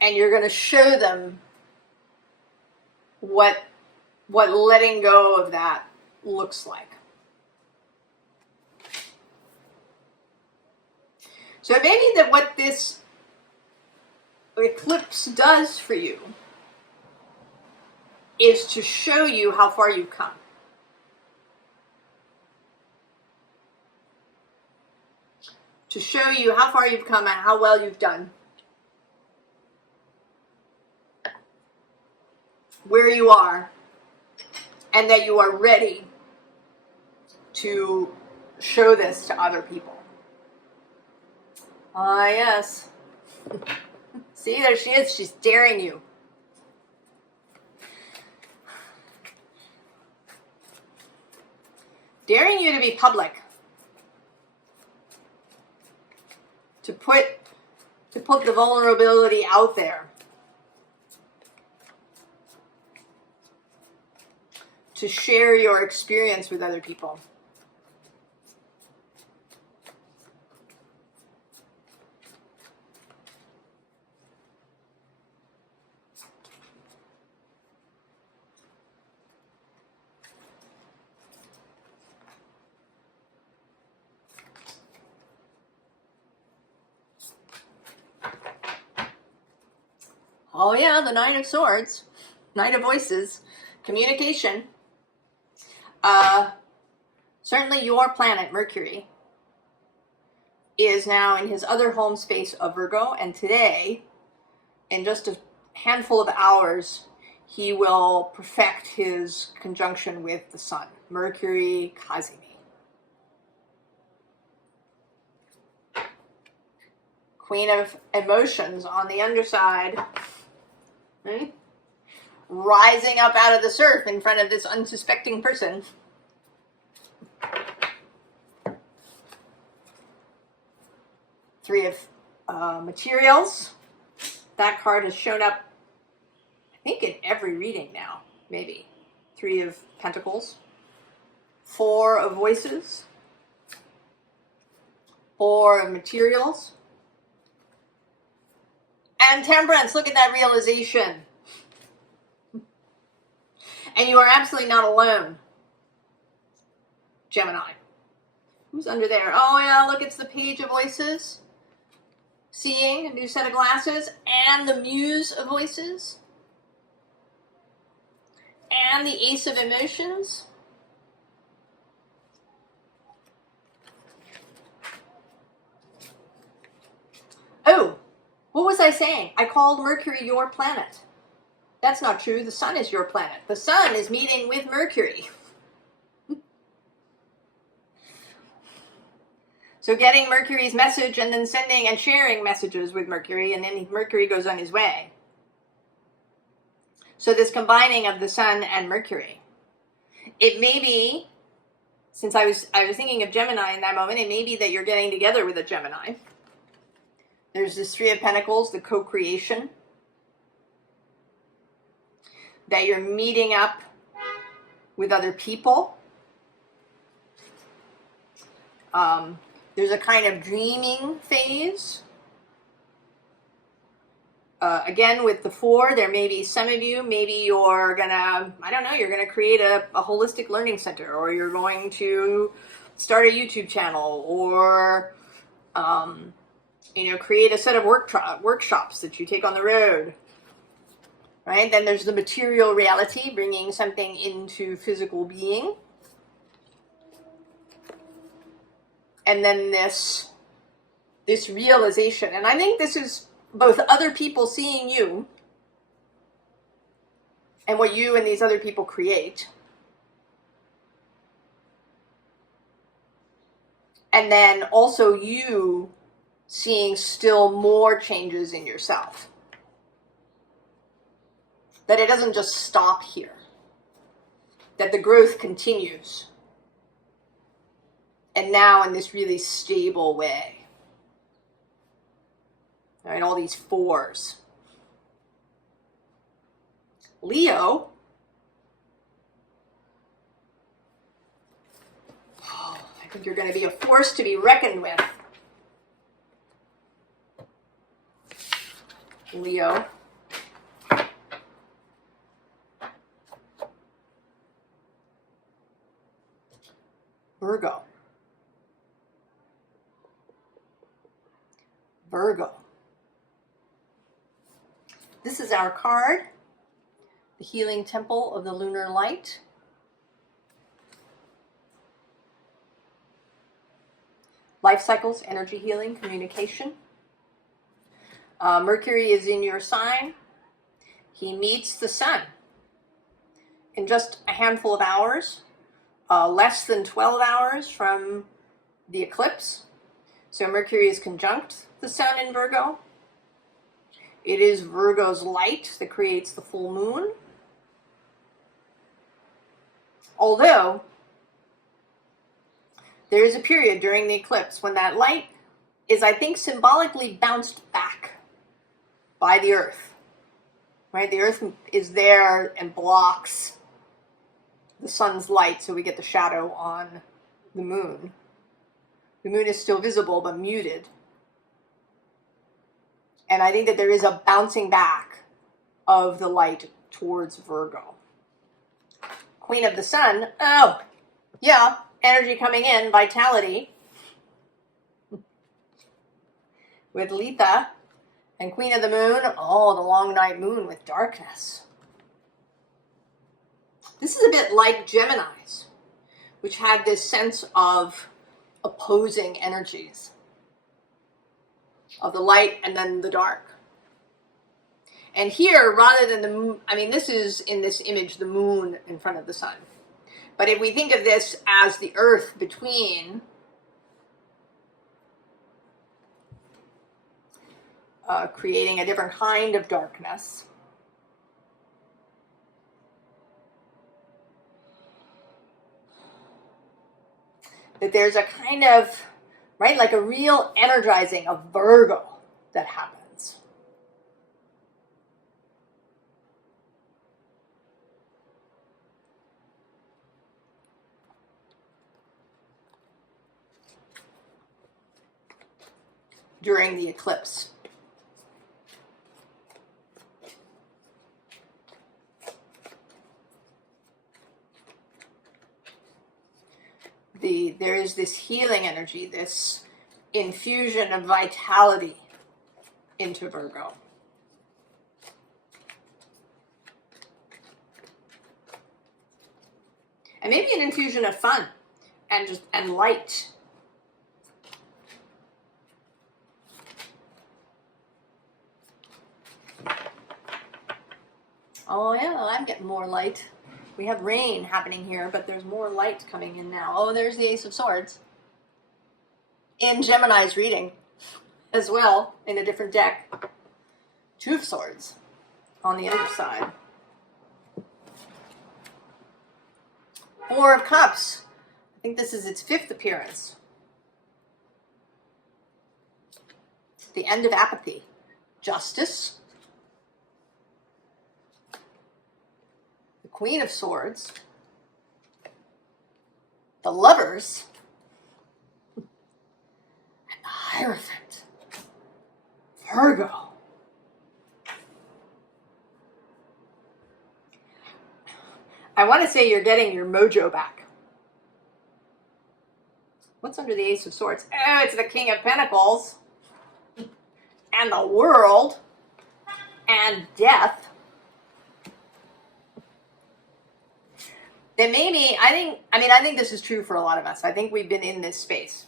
And you're going to show them what letting go of that looks like. So maybe that what this eclipse does for you is to show you how far you've come. To show you how far you've come and how well you've done. Where you are, and that you are ready to show this to other people. Ah, yes. See, there she is. She's daring you. Daring you to be public. To put the vulnerability out there. To share your experience with other people. Oh yeah, the Nine of Swords, Knight of Voices, communication. Certainly your planet, Mercury, is now in his other home space of Virgo, and today, in just a handful of hours, he will perfect his conjunction with the Sun, Mercury Cazimi. Queen of emotions on the underside, right? Rising up out of the surf in front of this unsuspecting person. Three of materials. That card has shown up, I think, in every reading now, maybe. Three of Pentacles. Four of Voices. Four of Materials. And Temperance. Look at that realization. And you are absolutely not alone, Gemini. Who's under there? Oh yeah, look, it's the Page of Voices. Seeing a new set of glasses, and the Muse of Voices, and the Ace of Emotions. Oh, what was I saying? I called Mercury your planet. That's not true. The Sun is your planet. The Sun is meeting with Mercury. So getting Mercury's message and then sending and sharing messages with Mercury, and then Mercury goes on his way. So this combining of the Sun and Mercury. It may be, since I was thinking of Gemini in that moment, it may be that you're getting together with a Gemini. There's this Three of Pentacles, the co-creation. That you're meeting up with other people. There's a kind of dreaming phase. Again, with the Four, there may be some of you, maybe you're gonna, you're gonna create a holistic learning center, or you're going to start a YouTube channel, or, create a set of workshops that you take on the road. Right? Then there's the material reality, bringing something into physical being. And then this realization. And I think this is both other people seeing you and what you and these other people create. And then also you seeing still more changes in yourself. that it doesn't just stop here, that the growth continues. And now in this really stable way. All right, all these fours. Leo. Oh, I think you're going to be a force to be reckoned with. Leo. Virgo. Virgo. This is our card, the Healing Temple of the Lunar Light. Life cycles, energy healing, communication. Mercury is in your sign. He meets the sun in just a handful of hours, less than 12 hours from the eclipse. So Mercury is conjunct the sun in Virgo. It is Virgo's light that creates the full moon. Although, there is a period during the eclipse when that light is, I think, symbolically bounced back by the Earth. Right? The Earth is there and blocks the sun's light, so we get the shadow on the moon. The moon is still visible, but muted. And I think that there is a bouncing back of the light towards Virgo. Queen of the Sun, oh, yeah, energy coming in, vitality. With Letha. And Queen of the Moon, oh, the long night moon with darkness. This is a bit like Gemini's, which had this sense of opposing energies, of the light and then the dark. And here, rather than the moon, I mean, this is in this image, the moon in front of the sun. But if we think of this as the earth between, creating a different kind of darkness. That there's a kind of, right, like a real energizing of Virgo that happens. During the eclipse. There is this healing energy, this infusion of vitality into Virgo. And maybe an infusion of fun and light. Oh yeah, I'm getting more light. We have rain happening here, but there's more light coming in now. Oh, there's the Ace of Swords. In Gemini's reading as well, in a different deck. Two of Swords on the other side. Four of Cups. I think this is its fifth appearance. The end of apathy. Justice. Queen of Swords, the Lovers, and the Hierophant, Virgo. I want to say you're getting your mojo back. What's under the Ace of Swords? Oh, it's the King of Pentacles, and the World, and Death. Then maybe, I think this is true for a lot of us. I think we've been in this space.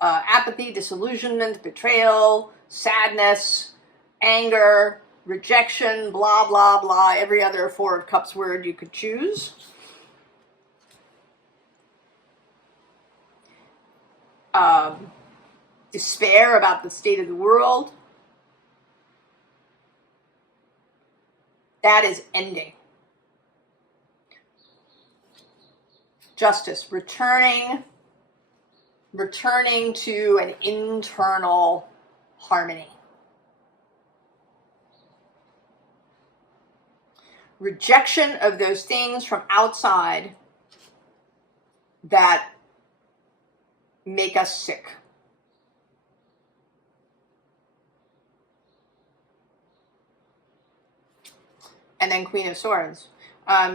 Apathy, disillusionment, betrayal, sadness, anger, rejection, blah, blah, blah, every other Four of Cups word you could choose. Despair about the state of the world. That is ending. Justice, returning to an internal harmony. Rejection of those things from outside that make us sick. And then Queen of Swords.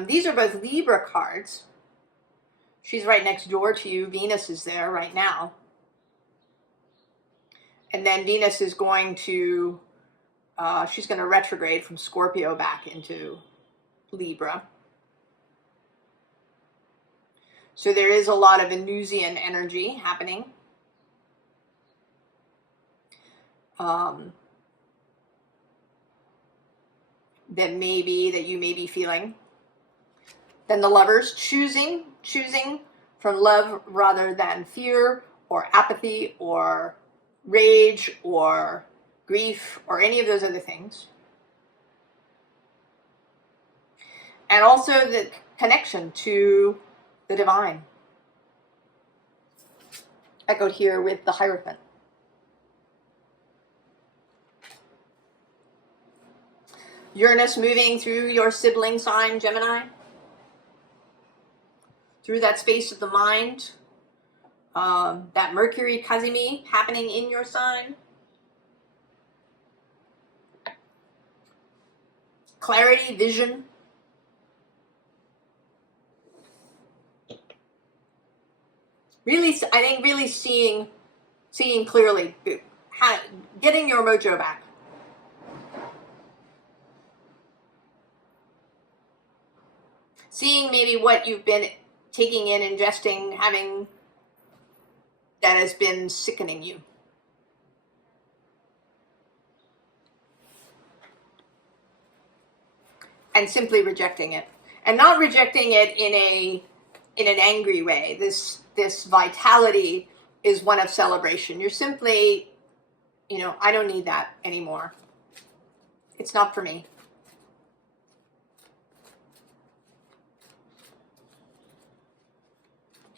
These are both Libra cards. She's right next door to you. Venus is there right now. And then Venus is going to, she's going to retrograde from Scorpio back into Libra. So there is a lot of Venusian energy happening. That you may be feeling. Then the Lovers, choosing from love rather than fear or apathy or rage or grief or any of those other things. And also the connection to the divine. Echoed here with the Hierophant. Uranus moving through your sibling sign, Gemini. Through that space of the mind. That Mercury Kazimi happening in your sign. Clarity, vision. Really, I think really seeing clearly, getting your mojo back. Seeing maybe what you've been taking in, ingesting, having, that has been sickening you. And simply rejecting it. And not rejecting it in an angry way. This vitality is one of celebration. You're simply, I don't need that anymore. It's not for me.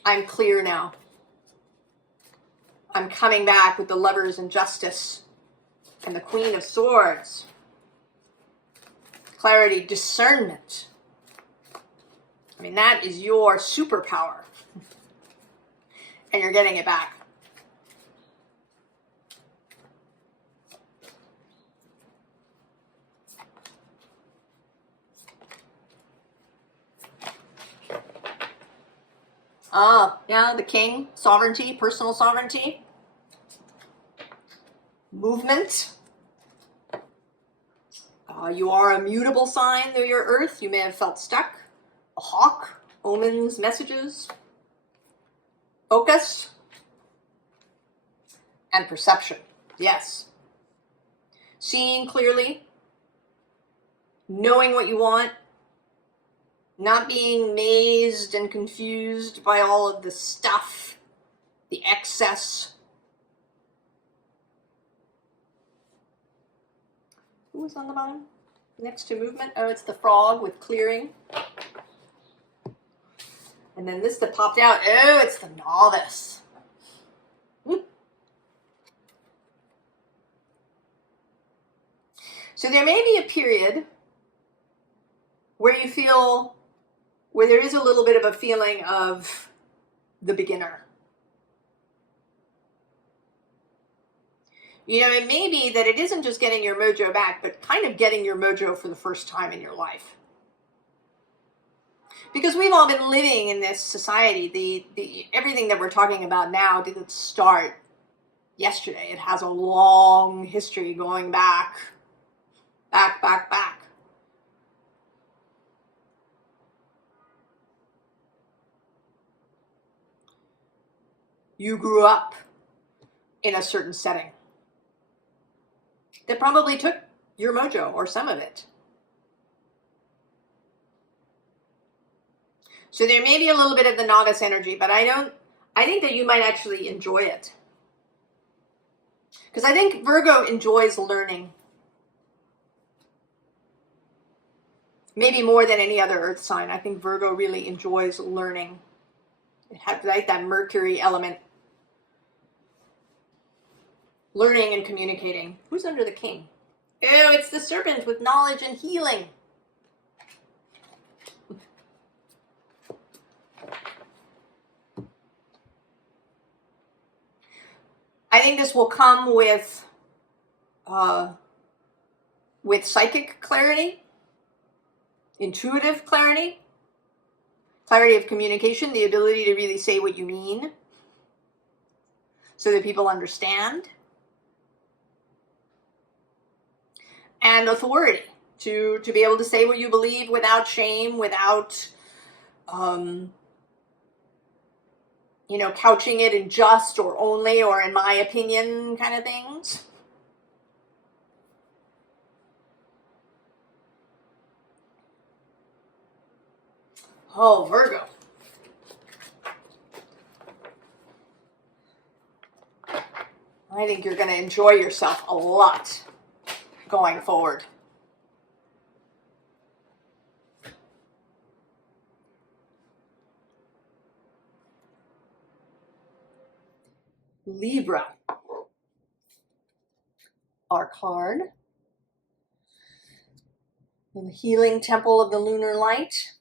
I'm clear now. I'm coming back with the Lovers and Justice and the Queen of Swords. Clarity, discernment. I mean, that is your superpower. And you're getting it back. Yeah, the King, sovereignty, personal sovereignty, movement. You are a mutable sign through your Earth. You may have felt stuck. A hawk, omens, messages, focus, and perception. Yes. Seeing clearly, knowing what you want, not being mazed and confused by all of the stuff, the excess. Who was on the bottom? Next to movement? Oh, it's the frog with clearing. And then this that popped out. Oh, it's the novice. So there may be a period where you feel, where there is a little bit of a feeling of the beginner. It may be that it isn't just getting your mojo back, but kind of getting your mojo for the first time in your life. Because we've all been living in this society. The everything that we're talking about now didn't start yesterday. It has a long history going back. You grew up in a certain setting that probably took your mojo or some of it. So there may be a little bit of the novice energy, but I think that you might actually enjoy it. Because I think Virgo enjoys learning. maybe more than any other earth sign. I think Virgo really enjoys learning. It has like that Mercury element. Learning and communicating. Who's under the king? Oh, it's the serpent with knowledge and healing. I think this will come with psychic clarity, intuitive clarity, clarity of communication, the ability to really say what you mean so that people understand, and authority to be able to say what you believe without shame, without couching it in just or only or in my opinion kind of things. Oh, Virgo. I think you're going to enjoy yourself a lot going forward. Libra. Our card. The healing temple of the lunar light.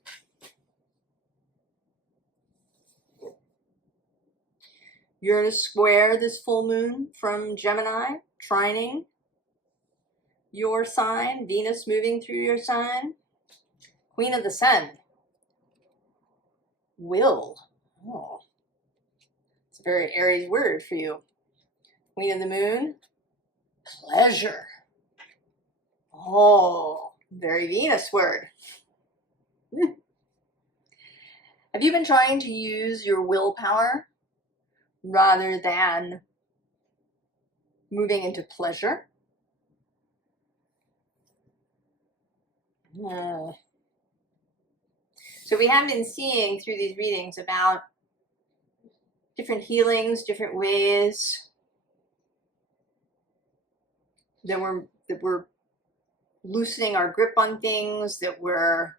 Uranus square this full moon from Gemini, trining your sign, Venus moving through your sign. Queen of the Sun. Will. Oh, it's a very Aries word for you. Queen of the Moon. Pleasure. Oh, very Venus word. Have you been trying to use your willpower rather than moving into pleasure? So we have been seeing through these readings about different healings, different ways that we're loosening our grip on things, that we're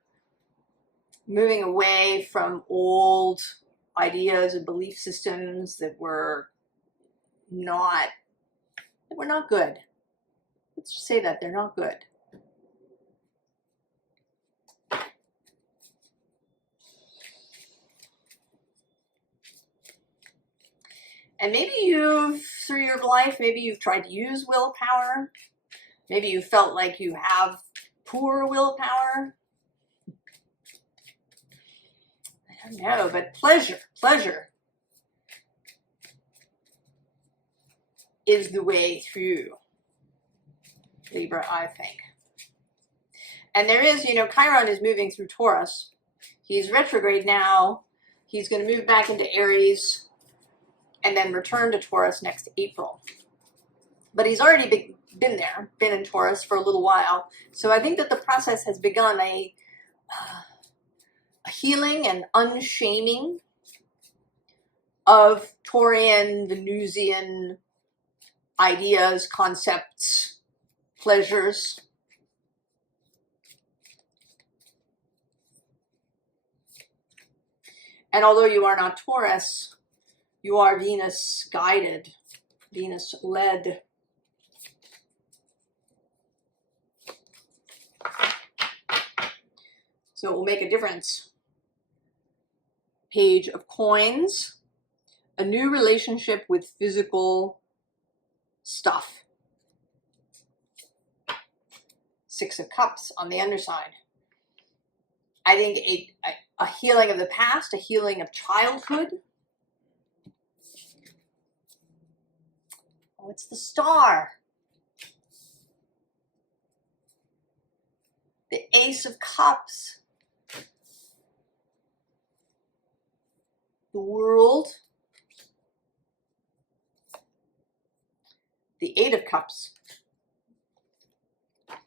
moving away from old ideas and belief systems that we're not good. Let's just say that they're not good. And maybe through your life, maybe you've tried to use willpower. Maybe you felt like you have poor willpower. I don't know, but pleasure is the way through, Libra, I think. And there is, Chiron is moving through Taurus. He's retrograde now. He's going to move back into Aries and then return to Taurus next April. But he's already been in Taurus for a little while. So I think that the process has begun a healing and unshaming of Taurian, Venusian ideas, concepts, pleasures. And although you are not Taurus, you are Venus guided, Venus led. So it will make a difference. Page of Coins. A new relationship with physical stuff. Six of Cups on the underside. I think a healing of the past, a healing of childhood. Oh, it's the Star. The Ace of Cups. The World. The Eight of Cups.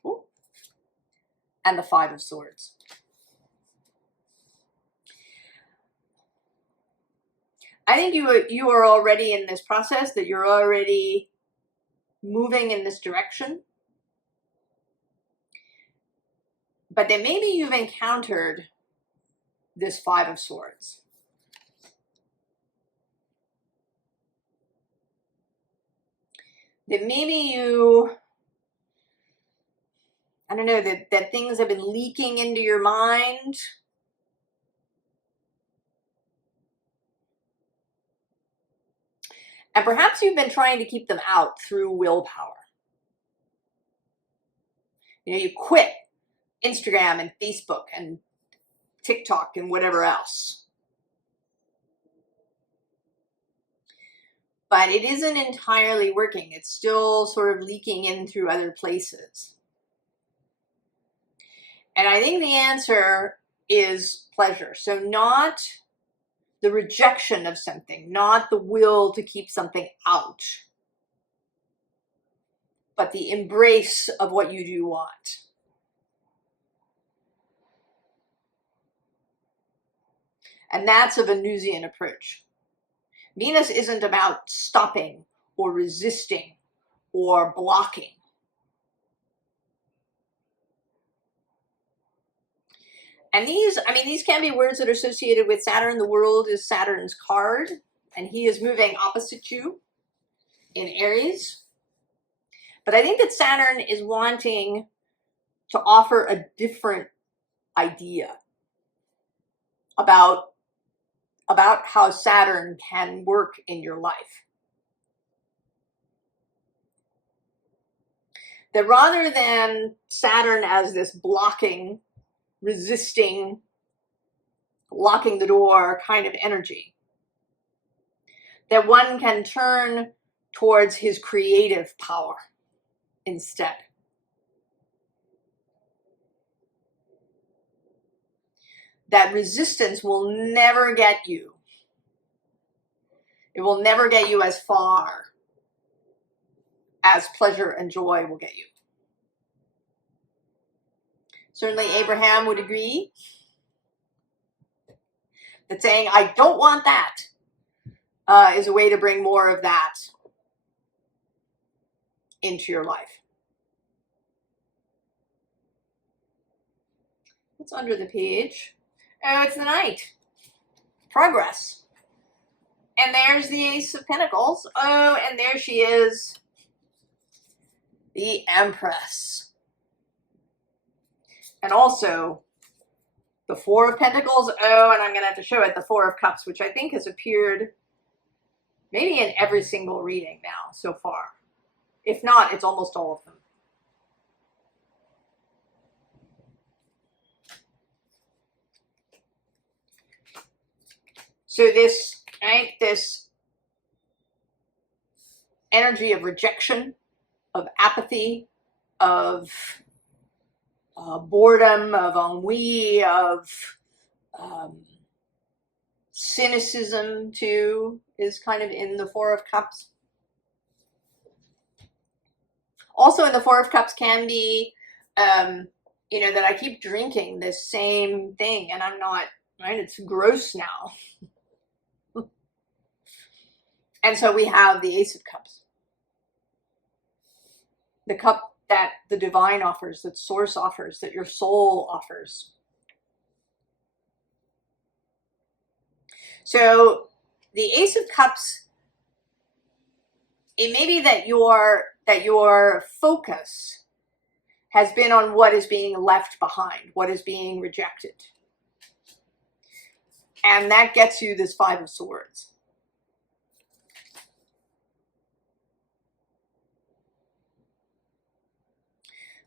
Ooh. And the Five of Swords. I think you are already in this process, that you're already moving in this direction. But then maybe you've encountered this Five of Swords. That maybe you, I don't know, that things have been leaking into your mind. And perhaps you've been trying to keep them out through willpower. You know, you quit Instagram and Facebook and TikTok and whatever else. But it isn't entirely working. It's still sort of leaking in through other places. And I think the answer is pleasure. So not the rejection of something, not the will to keep something out, but the embrace of what you do want. And that's a Venusian approach. Venus isn't about stopping or resisting or blocking. And these can be words that are associated with Saturn. The world is Saturn's card, and he is moving opposite you in Aries. But I think that Saturn is wanting to offer a different idea about how Saturn can work in your life. That rather than Saturn as this blocking, resisting, locking the door kind of energy, that one can turn towards his creative power instead. That resistance will never get you. It will never get you as far as pleasure and joy will get you. Certainly Abraham would agree that saying, I don't want that, is a way to bring more of that into your life. What's under the page? Oh, it's the Knight. Progress. And there's the Ace of Pentacles. Oh, and there she is, the Empress. And also the Four of Pentacles. Oh, and I'm going to have to show it, the Four of Cups, which I think has appeared maybe in every single reading now so far. If not, it's almost all of them. So this, right, this energy of rejection, of apathy, of boredom, of ennui, of cynicism too, is kind of in the Four of Cups. Also in the Four of Cups can be, you know, that I keep drinking this same thing and I'm not, right? It's gross now. And so we have the Ace of Cups. The cup that the divine offers, that source offers, that your soul offers. So the Ace of Cups, it may be that your focus has been on what is being left behind, what is being rejected. And that gets you this Five of Swords.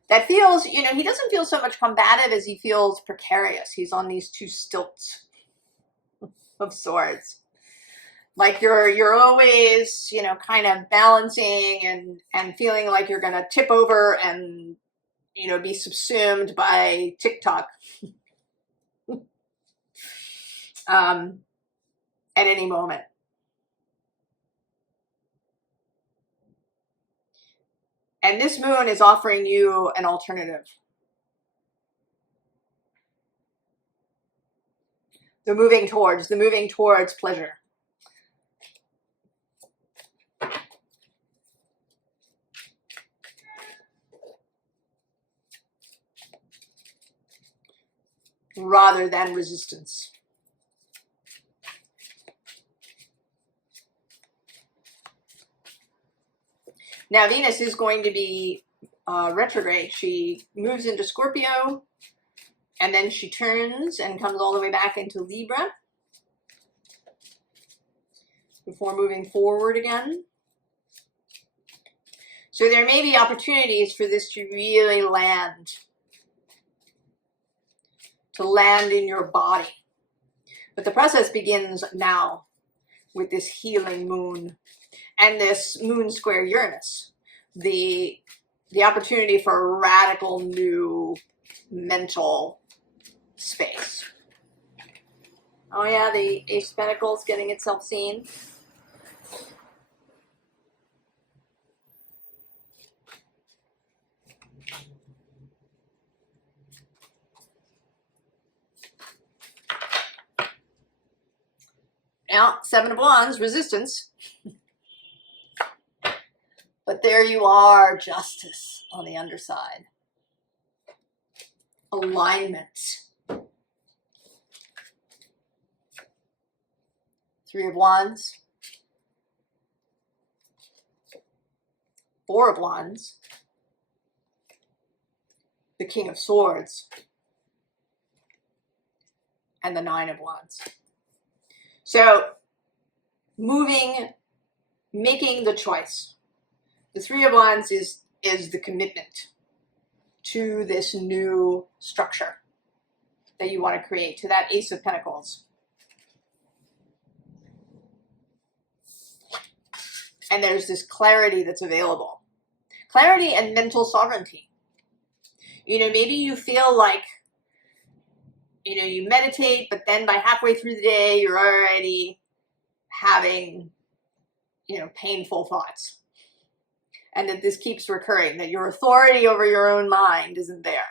That feels, you know, he doesn't feel so much combative as he feels precarious. He's on these two stilts of swords. Like you're always, you know, kind of balancing and feeling like you're going to tip over and, you know, be subsumed by TikTok at any moment. And this moon is offering you an alternative. The moving towards pleasure. rather than resistance. Now, Venus is going to be retrograde. She moves into Scorpio, and then she turns and comes all the way back into Libra before moving forward again. So there may be opportunities for this to really land, in your body. But the process begins now with this healing moon and this moon square Uranus. The opportunity for a radical new mental space. Oh yeah, the Ace of Pentacles getting itself seen. Now, Seven of Wands, resistance. But there you are, justice on the underside. Alignment. Three of Wands. Four of Wands. The King of Swords. And the Nine of Wands. So, making the choice. The Three of Wands is the commitment to this new structure that you want to create, to that Ace of Pentacles. And there's this clarity that's available. Clarity and mental sovereignty. You know, maybe you feel like, you know, you meditate, but then by halfway through the day, you're already having, you know, painful thoughts. And that this keeps recurring, that your authority over your own mind isn't there.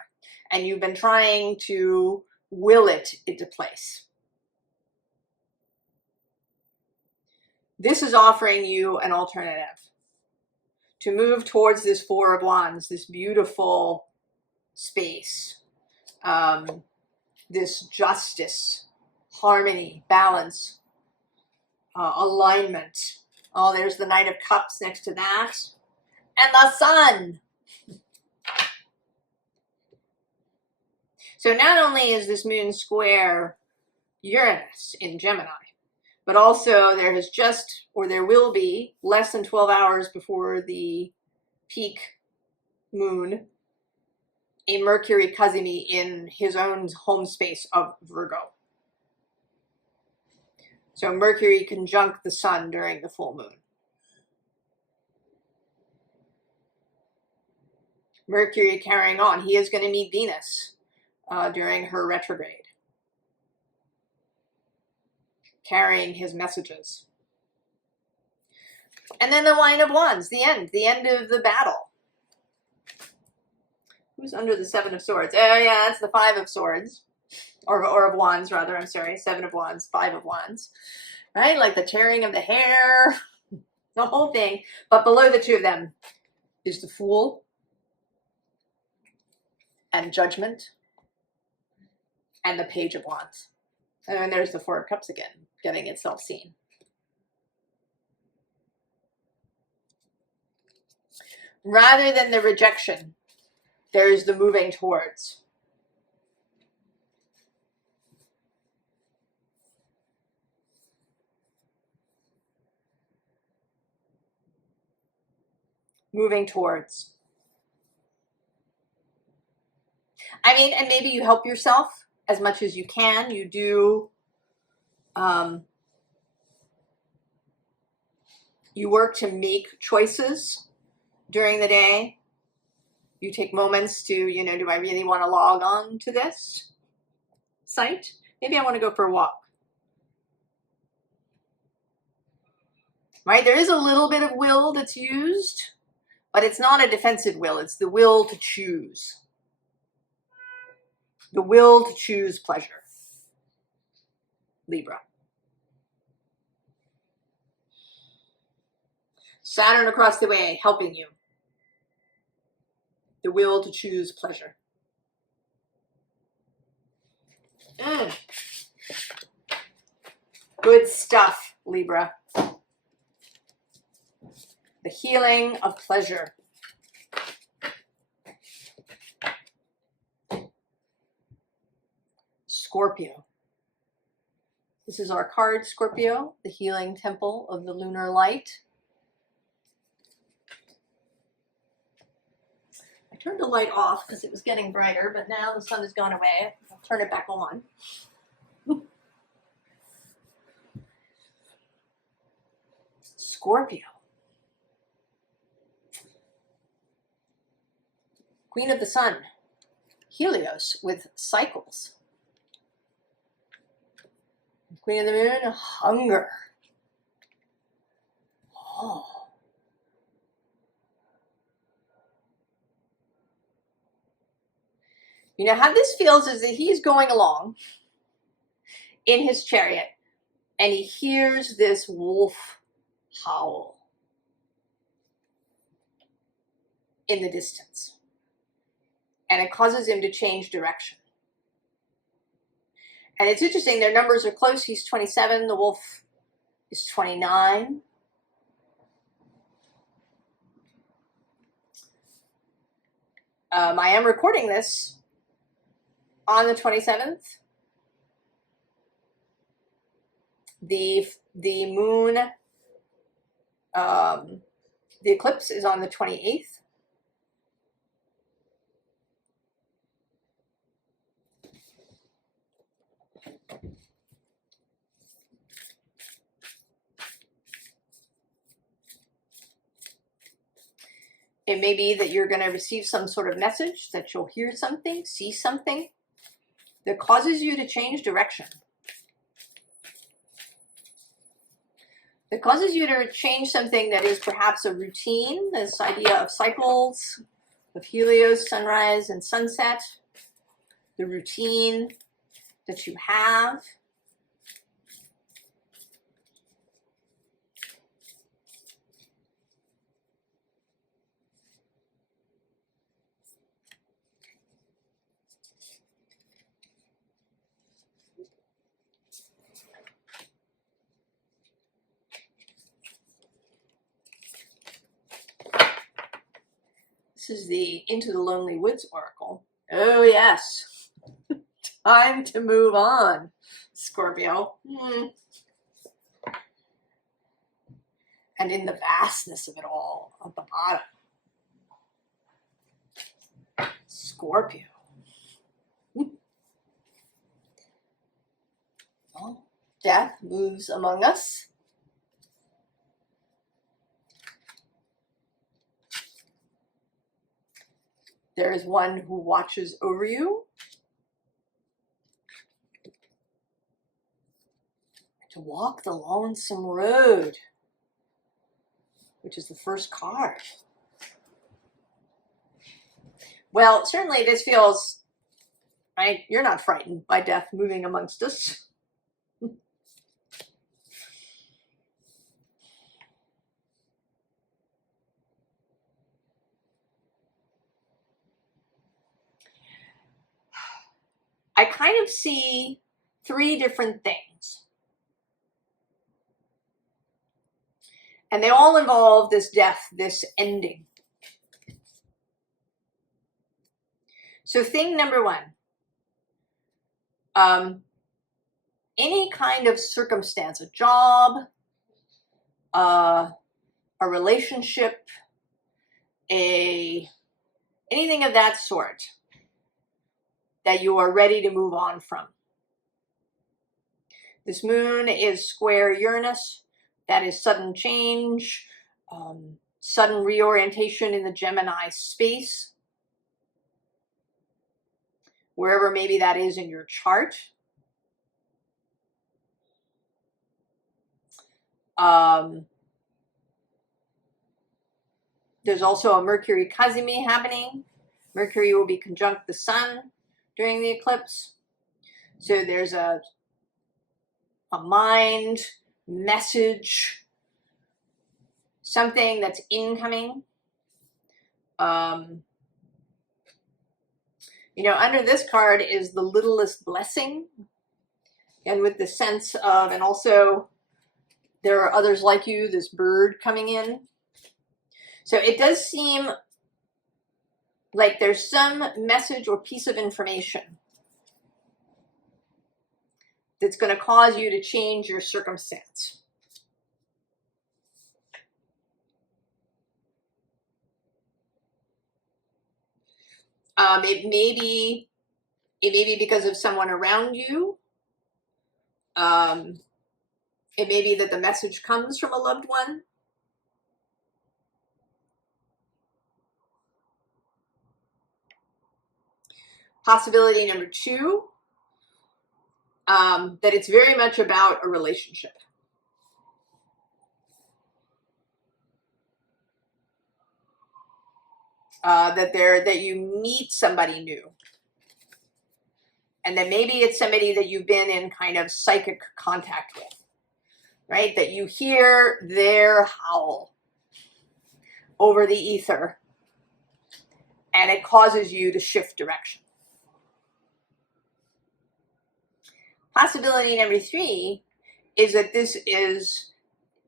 And you've been trying to will it into place. This is offering you an alternative to move towards this Four of Wands, this beautiful space, this justice, harmony, balance, alignment. Oh, there's the Knight of Cups next to that. And the Sun. So not only is this moon square Uranus in Gemini, but also there will be less than 12 hours before the peak moon, a Mercury Cazimi in his own home space of Virgo. So Mercury conjunct the Sun during the full moon. Mercury carrying on. He is going to meet Venus during her retrograde, carrying his messages. And then the Line of Wands, the end of the battle. Who's under the Seven of Swords? Oh yeah, that's the Five of Swords. Or of Wands, rather, I'm sorry. Seven of Wands, Five of Wands. Right? Like the tearing of the hair, the whole thing. But below the two of them is the Fool and Judgment and the Page of Wands. And then there's the Four of Cups again, getting itself seen. Rather than the rejection, there's the moving towards. Moving towards. I mean, and maybe you help yourself as much as you can. You do, you work to make choices during the day. You take moments to, you know, do I really want to log on to this site? Maybe I want to go for a walk. Right? There is a little bit of will that's used, but it's not a defensive will. It's the will to choose. The will to choose pleasure. Libra. Saturn across the way, helping you. The will to choose pleasure. Mm. Good stuff, Libra. The healing of pleasure. Scorpio. This is our card, Scorpio, the healing temple of the lunar light. I turned the light off because it was getting brighter, but now the sun has gone away. I'll turn it back on. Scorpio. Queen of the Sun. Helios with cycles. Queen of the Moon, hunger. Oh. You know how this feels is that he's going along in his chariot and he hears this wolf howl in the distance. And it causes him to change direction. And it's interesting, their numbers are close. He's 27, the wolf is 29. I am recording this on the 27th. The moon, the eclipse is on the 28th. It may be that you're going to receive some sort of message, that you'll hear something, see something that causes you to change direction. That causes you to change something that is perhaps a routine, this idea of cycles, of Helios, sunrise and sunset, the routine that you have. This is the Into the Lonely Woods oracle. Oh yes, time to move on, Scorpio. And in the vastness of it all, at the bottom, Scorpio. Well, death moves among us. There is one who watches over you. To walk the lonesome road, which is the first card. Well, certainly this feels, you're not frightened by death moving amongst us. I kind of see three different things. And they all involve this death, this ending. So thing number one, any kind of circumstance, a job, a relationship, anything of that sort that you are ready to move on from. This moon is square Uranus. That is sudden change, sudden reorientation in the Gemini space, wherever maybe that is in your chart. There's also a Mercury Kazimi happening. Mercury will be conjunct the sun during the eclipse. So there's a mind message, something that's incoming. You know, under this card is the littlest blessing, and with the sense of, and also there are others like you, this bird coming in. So it does seem like there's some message or piece of information that's going to cause you to change your circumstance. It may be because of someone around you. It may be that the message comes from a loved one. Possibility number 2, that it's very much about a relationship. That you meet somebody new. And then maybe it's somebody that you've been in kind of psychic contact with, right? That you hear their howl over the ether and it causes you to shift direction. Possibility number 3 is that this is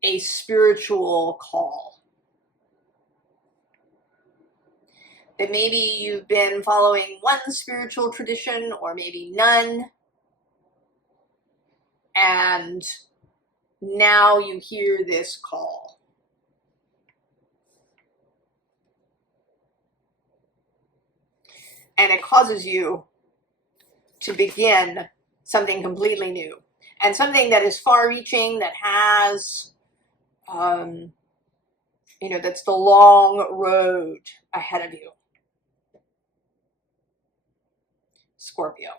a spiritual call. That maybe you've been following one spiritual tradition or maybe none, and now you hear this call. And it causes you to begin something completely new and something that is far-reaching, that has, that's the long road ahead of you. Scorpio.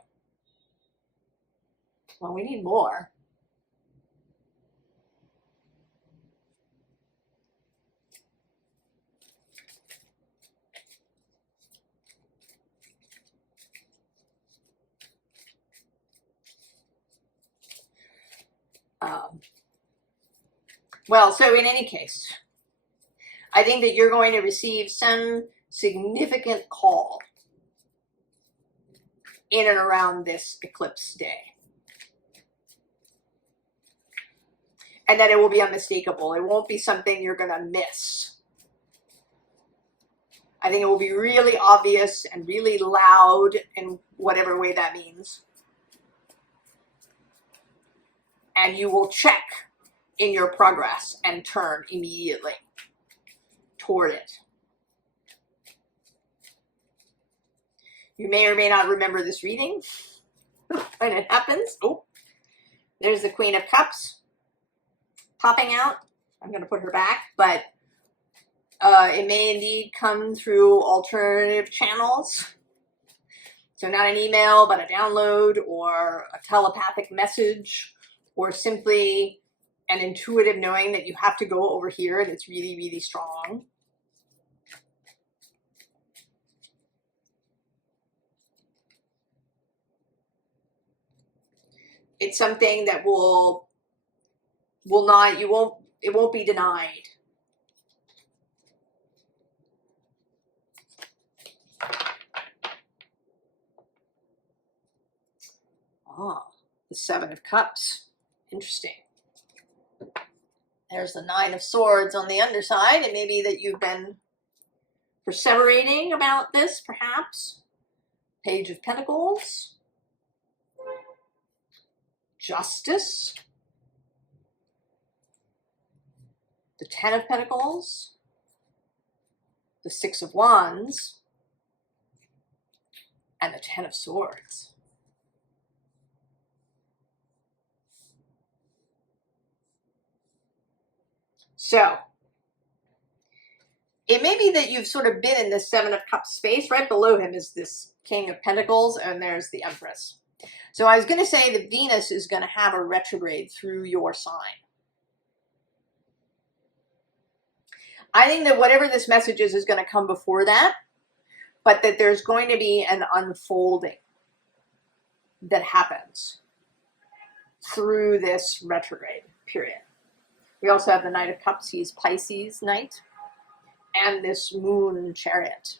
Well, we need more. Well, so in any case, I think that you're going to receive some significant call in and around this eclipse day. And that it will be unmistakable. It won't be something you're going to miss. I think it will be really obvious and really loud in whatever way that means. And you will check in your progress and turn immediately toward it. You may or may not remember this reading when it happens. Oh, there's the Queen of Cups popping out. I'm going to put her back, but it may indeed come through alternative channels. So not an email, but a download or a telepathic message, or simply an intuitive knowing that you have to go over here and it's really, really strong. It's something that it won't be denied. Ah, the 7 of Cups. Interesting. There's the 9 of Swords on the underside. It may be that you've been perseverating about this, perhaps. Page of Pentacles. Justice. The 10 of Pentacles. The 6 of Wands. And the 10 of Swords. So, it may be that you've sort of been in this 7 of Cups space. Right below him is this King of Pentacles, and there's the Empress. So I was going to say that Venus is going to have a retrograde through your sign. I think that whatever this message is going to come before that, but that there's going to be an unfolding that happens through this retrograde period. We also have the Knight of Cups. He's Pisces Knight. And this Moon Chariot.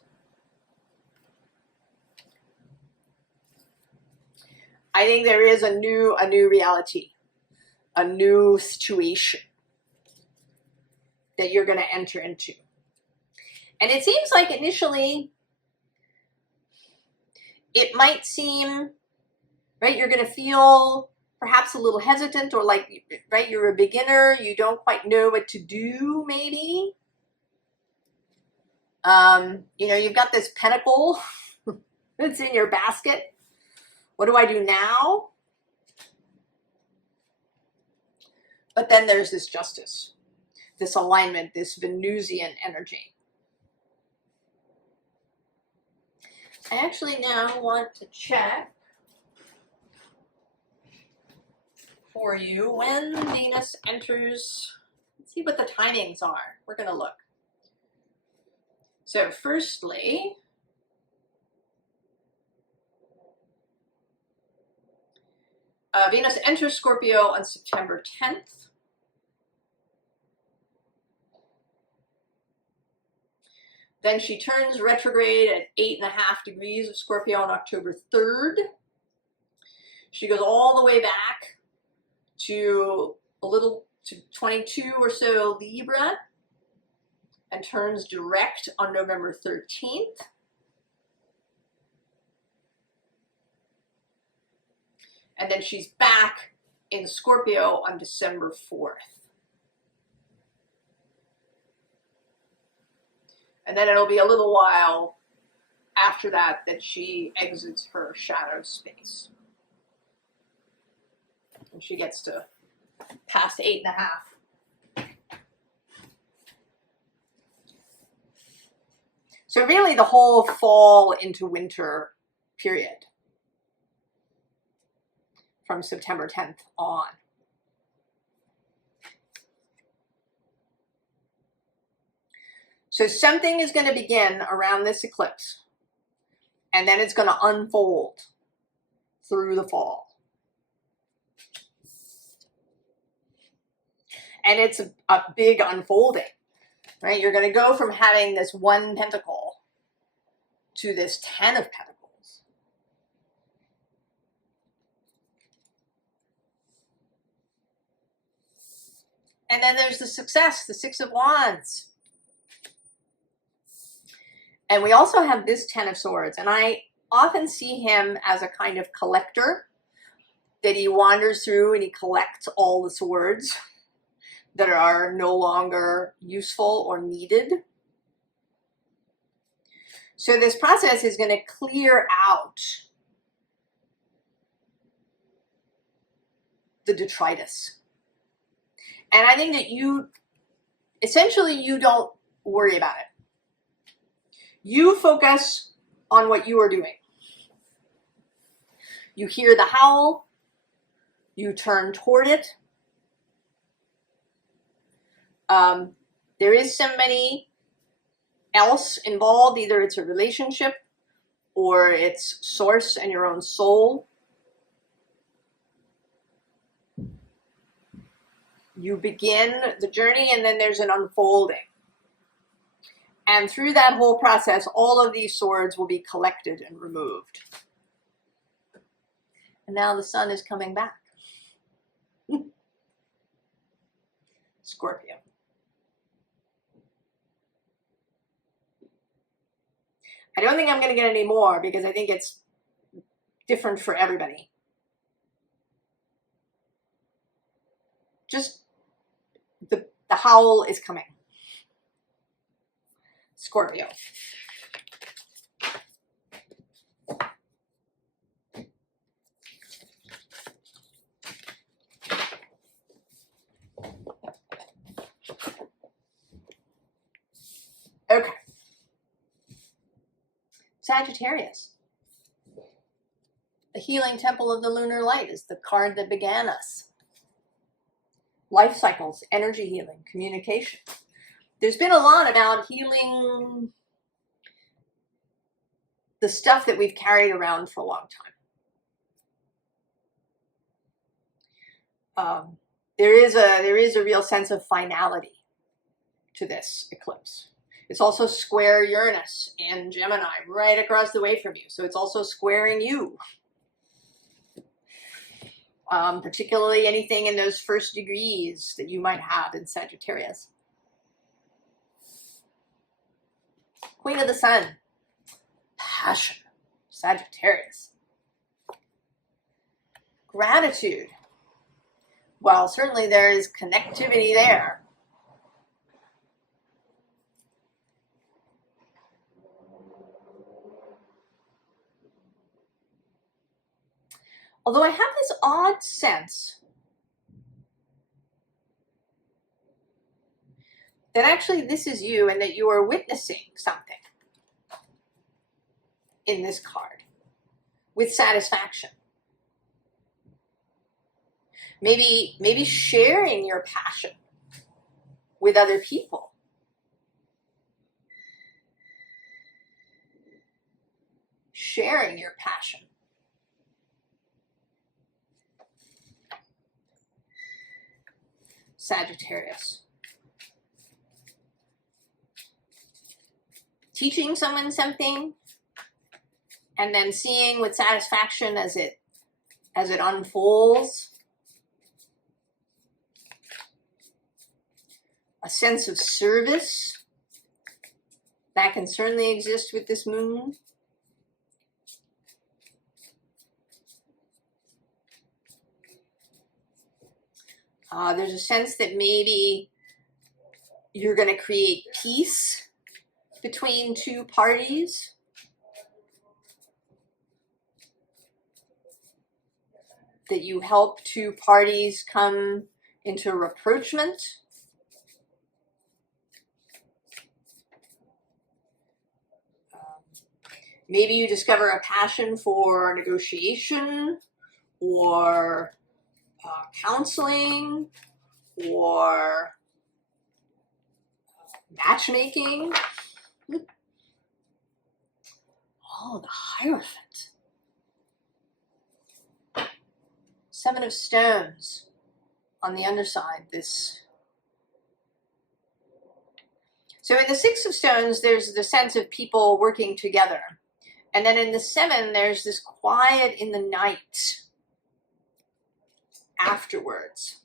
I think there is a new reality, a new situation that you're going to enter into. And it seems like initially it might seem, right, you're going to feel perhaps a little hesitant, or like, right, you're a beginner, you don't quite know what to do, maybe. You know, you've got this pentacle that's in your basket. What do I do now? But then there's this justice, this alignment, this Venusian energy. I actually now want to check for you when Venus enters. Let's see what the timings are. We're going to look. So firstly, Venus enters Scorpio on September 10th. Then she turns retrograde at 8.5 degrees of Scorpio on October 3rd. She goes all the way back to 22 or so Libra and turns direct on November 13th. And then she's back in Scorpio on December 4th. And then it'll be a little while after that that she exits her shadow space. And she gets to past 8.5. So really the whole fall into winter period from September 10th on. So something is going to begin around this eclipse, and then it's going to unfold through the fall. And it's a big unfolding, right? You're going to go from having this one pentacle to this 10 of pentacles. And then there's the success, the 6 of Wands. And we also have this 10 of Swords, and I often see him as a kind of collector, that he wanders through and he collects all the swords that are no longer useful or needed. So this process is going to clear out the detritus. And I think that you don't worry about it. You focus on what you are doing. You hear the howl, you turn toward it. There is somebody else involved, either it's a relationship or it's source and your own soul. You begin the journey and then there's an unfolding. And through that whole process, all of these swords will be collected and removed. And now the sun is coming back. Scorpio. I don't think I'm going to get any more because I think it's different for everybody. Just the howl is coming. Scorpio. Okay. Sagittarius. The healing temple of the lunar light is the card that began us. Life cycles, energy healing, communication. There's been a lot about healing the stuff that we've carried around for a long time. There is a real sense of finality to this eclipse. It's also square Uranus and Gemini right across the way from you. So it's also squaring you. particularly anything in those first degrees that you might have in Sagittarius. Queen of the Sun, passion, Sagittarius. Gratitude. Well, certainly there is connectivity there. Although I have this odd sense that actually this is you and that you are witnessing something in this card with satisfaction. Maybe sharing your passion with other people. Sharing your passion. Sagittarius. Teaching someone something and then seeing with satisfaction as it unfolds. A sense of service that can certainly exist with this moon. There's a sense that maybe you're going to create peace between two parties. That you help two parties come into rapprochement. Maybe you discover a passion for negotiation or counseling or matchmaking. Oh, the Hierophant. Seven of Stones on the underside. So in the Six of Stones, there's the sense of people working together. And then in the Seven, there's this quiet in the night afterwards.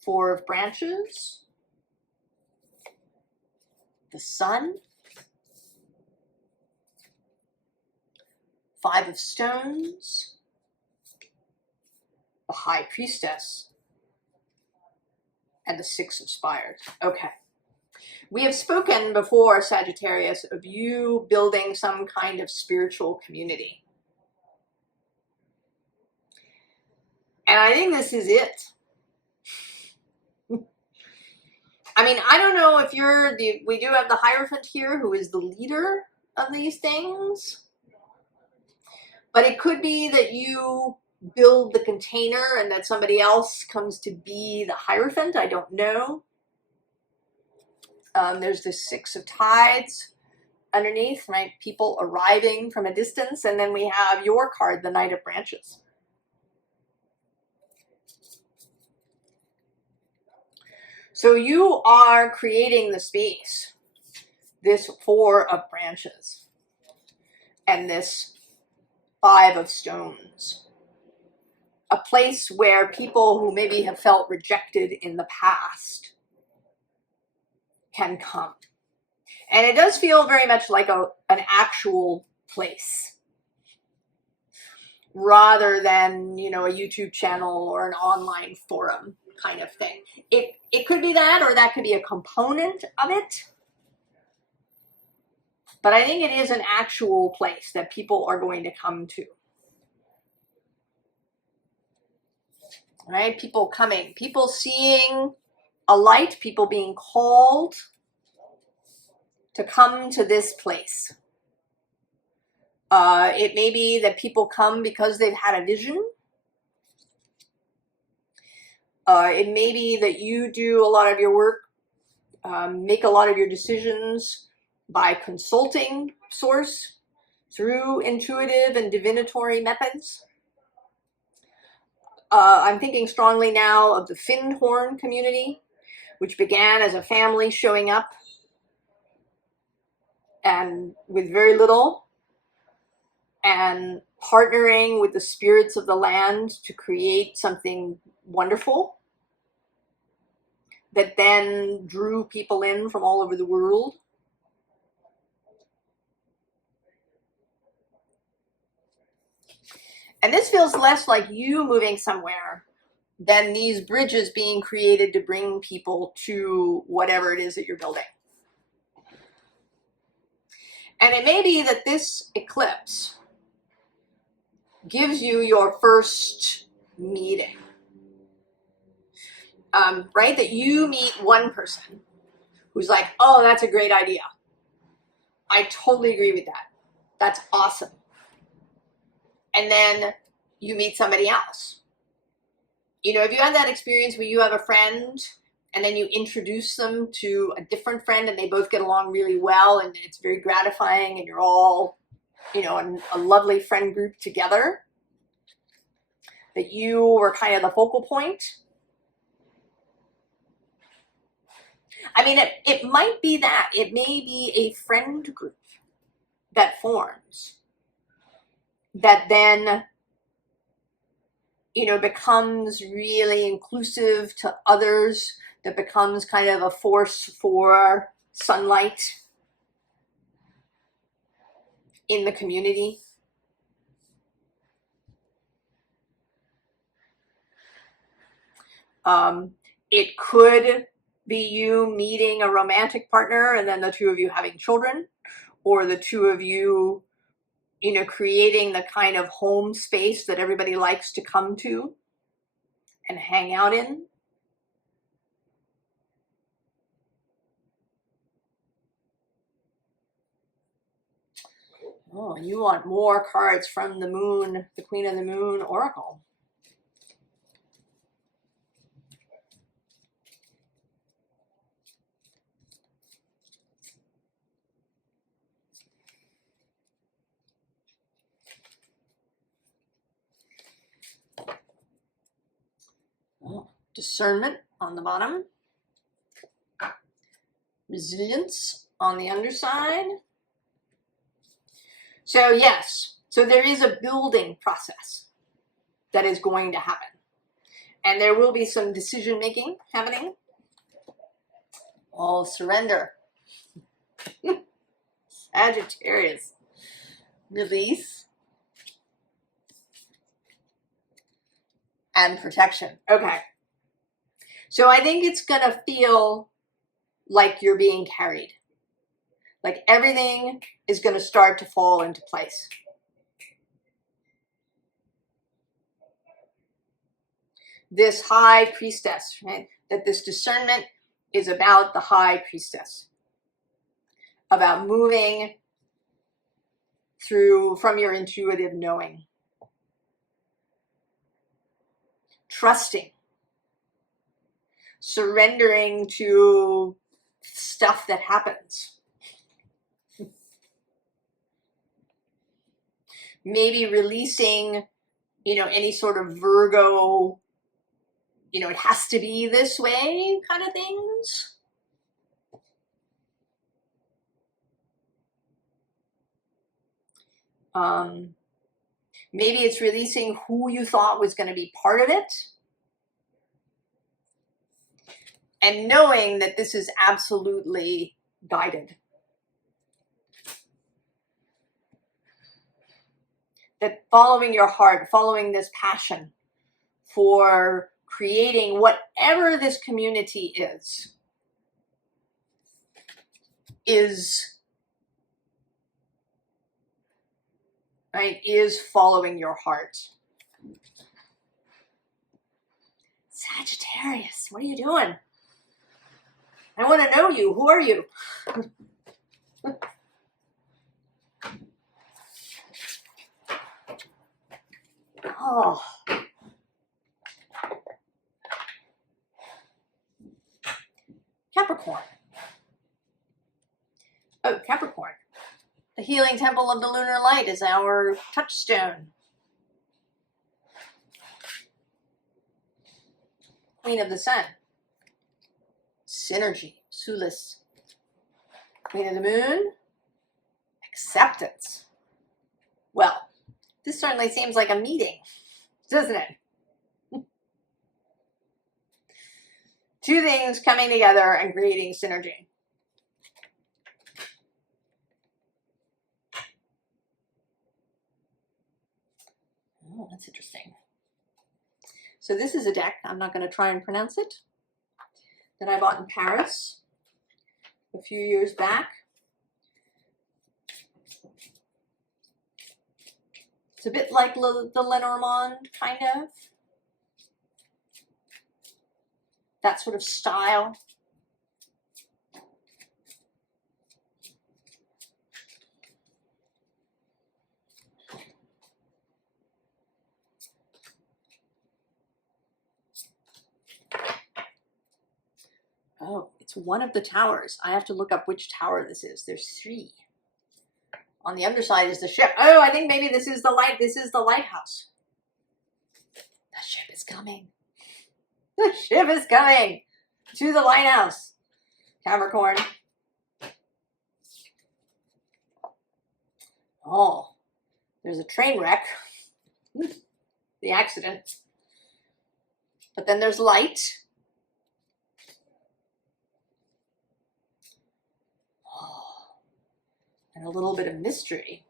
Four of Branches. The Sun. Five of Stones. The High Priestess. And the Six of Spires. Okay. We have spoken before, Sagittarius, of you building some kind of spiritual community. And I think this is it. I mean, I don't know if we do have the Hierophant here who is the leader of these things. But it could be that you build the container and that somebody else comes to be the Hierophant. I don't know. There's the Six of Tides underneath, right? People arriving from a distance. And then we have your card, the Knight of Branches. So you are creating the space, this Four of Branches and this Five of Stones. A place where people who maybe have felt rejected in the past can come. And it does feel very much like an actual place rather than, a YouTube channel or an online forum kind of thing. It could be that, or that could be a component of it. But I think it is an actual place that people are going to come to. Right? People coming, people seeing a light, people being called to come to this place. It may be that people come because they've had a vision. It may be that you do a lot of your work, make a lot of your decisions by consulting source through intuitive and divinatory methods. I'm thinking strongly now of the Findhorn community, which began as a family showing up and with very little, and partnering with the spirits of the land to create something wonderful that then drew people in from all over the world. And this feels less like you moving somewhere than these bridges being created to bring people to whatever it is that you're building. And it may be that this eclipse gives you your first meeting, right? That you meet one person who's like, oh, that's a great idea. I totally agree with that. That's awesome. And then you meet somebody else. You know, if you have that experience where you have a friend and then you introduce them to a different friend and they both get along really well and it's very gratifying and you're all, you know, in a lovely friend group together, that you were kind of the focal point. I mean, it might be that. It may be a friend group that forms that then, you know, becomes really inclusive to others, that becomes kind of a force for sunlight in the community. It could be you meeting a romantic partner and then the two of you having children, or the two of you, you know, creating the kind of home space that everybody likes to come to and hang out in. Oh, and you want more cards from the moon, the Queen of the Moon Oracle. Oh, discernment on the bottom. Resilience on the underside. So yes, so there is a building process that is going to happen. And there will be some decision making happening. Oh, surrender. Sagittarius. Release. And protection. Okay. So I think it's going to feel like you're being carried. Like everything is going to start to fall into place. This high priestess, right? That this discernment is about the high priestess. About moving through from your intuitive knowing. Trusting. Surrendering to stuff that happens. Maybe releasing, you know, any sort of Virgo, you know, it has to be this way kind of things. Maybe it's releasing who you thought was going to be part of it. And knowing that this is absolutely guided. That following your heart, following this passion for creating whatever this community is, right, is following your heart. Sagittarius, what are you doing? I want to know you. Who are you? Oh. Capricorn. Oh, Capricorn. The healing temple of the lunar light is our touchstone. Queen of the Sun. Synergy. Solace. Queen of the Moon. Acceptance. Well, This certainly seems like a meeting, doesn't it? Two things coming together and creating synergy. Oh, that's interesting. So this is a deck, I'm not going to try and pronounce it, that I bought in Paris a few years back. It's a bit like the Lenormand, kind of. That sort of style. Oh, it's one of the towers. I have to look up which tower this is. There's 3. On the underside is the ship. Oh, I think maybe this is the light. This is the lighthouse. The ship is coming. The ship is coming to the lighthouse. Capricorn. Oh, there's a train wreck. The accident. But then there's light. And a little bit of mystery.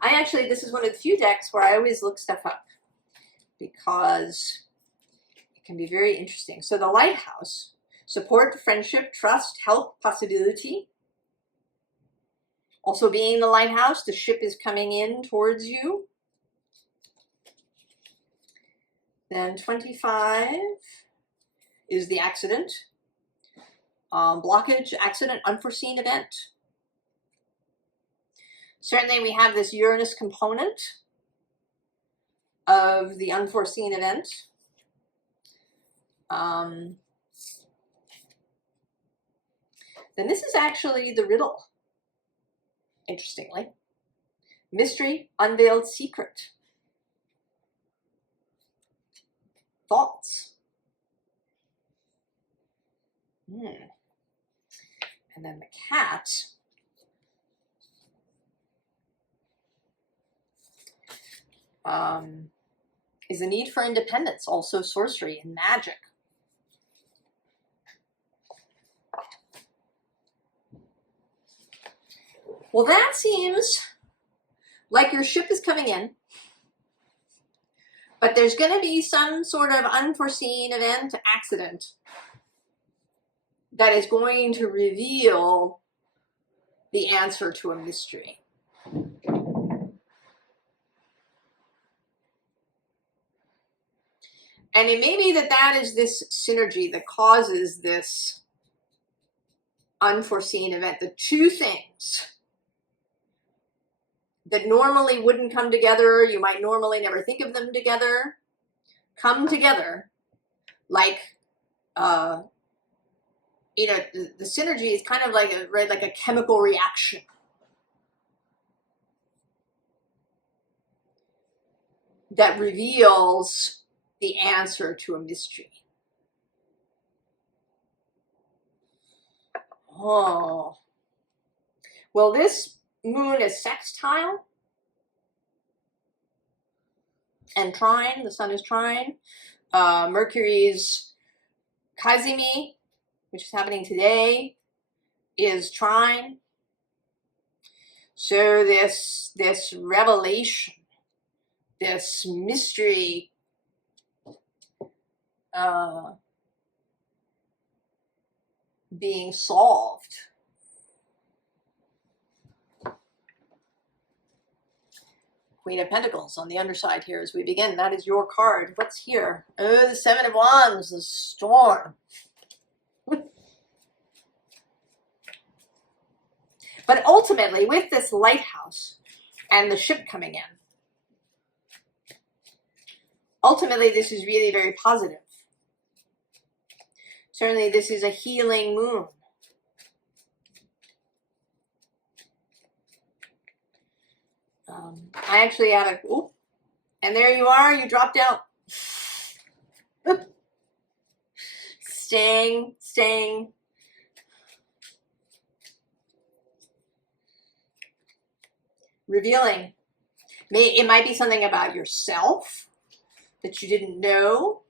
This is one of the few decks where I always look stuff up because it can be very interesting. So the lighthouse, support, friendship, trust, help, possibility. Also being the lighthouse, the ship is coming in towards you. Then 25 is the accident. Blockage, accident, unforeseen event. Certainly we have this Uranus component of the unforeseen event. Then this is actually the riddle, interestingly. Mystery, unveiled secret. Thoughts. And then the cat. Is the need for independence, also sorcery and magic. Well, that seems like your ship is coming in, but there's going to be some sort of unforeseen event, accident, that is going to reveal the answer to a mystery. And it may be that that is this synergy that causes this unforeseen event. The two things that normally wouldn't come together, you might normally never think of them together, come together. Like, the synergy is kind of like a chemical reaction. That reveals the answer to a mystery. Oh. Well, this moon is sextile and trine. The sun is trine. Mercury's Kazimi, which is happening today, is trine. So this revelation, this mystery, being solved. Queen of Pentacles on the underside here as we begin. That is your card. What's here? Oh, the 7 of Wands, the storm. But ultimately, with this lighthouse and the ship coming in, ultimately this is really very positive. Certainly this is a healing moon. I actually have a, and there you are, you dropped out. Staying. Revealing. It might be something about yourself that you didn't know.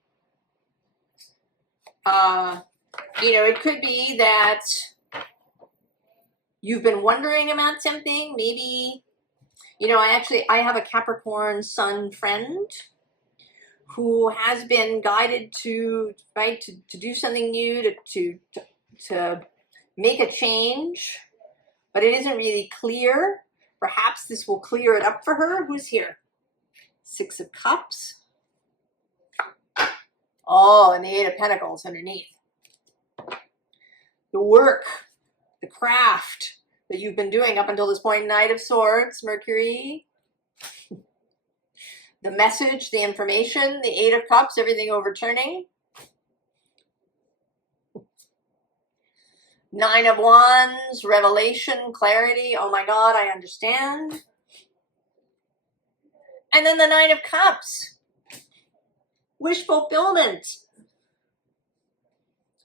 You know, it could be that you've been wondering about something. Maybe, you know, I have a Capricorn sun friend who has been guided to, right, to do something new, to make a change, but it isn't really clear. Perhaps this will clear it up for her. Who's here? 6 of Cups. Oh, and the 8 of Pentacles underneath. The work, the craft that you've been doing up until this point. Knight of Swords, Mercury. The message, the information, the 8 of Cups, everything overturning. 9 of Wands, revelation, clarity. Oh my God, I understand. And then the 9 of Cups. Wish fulfillment.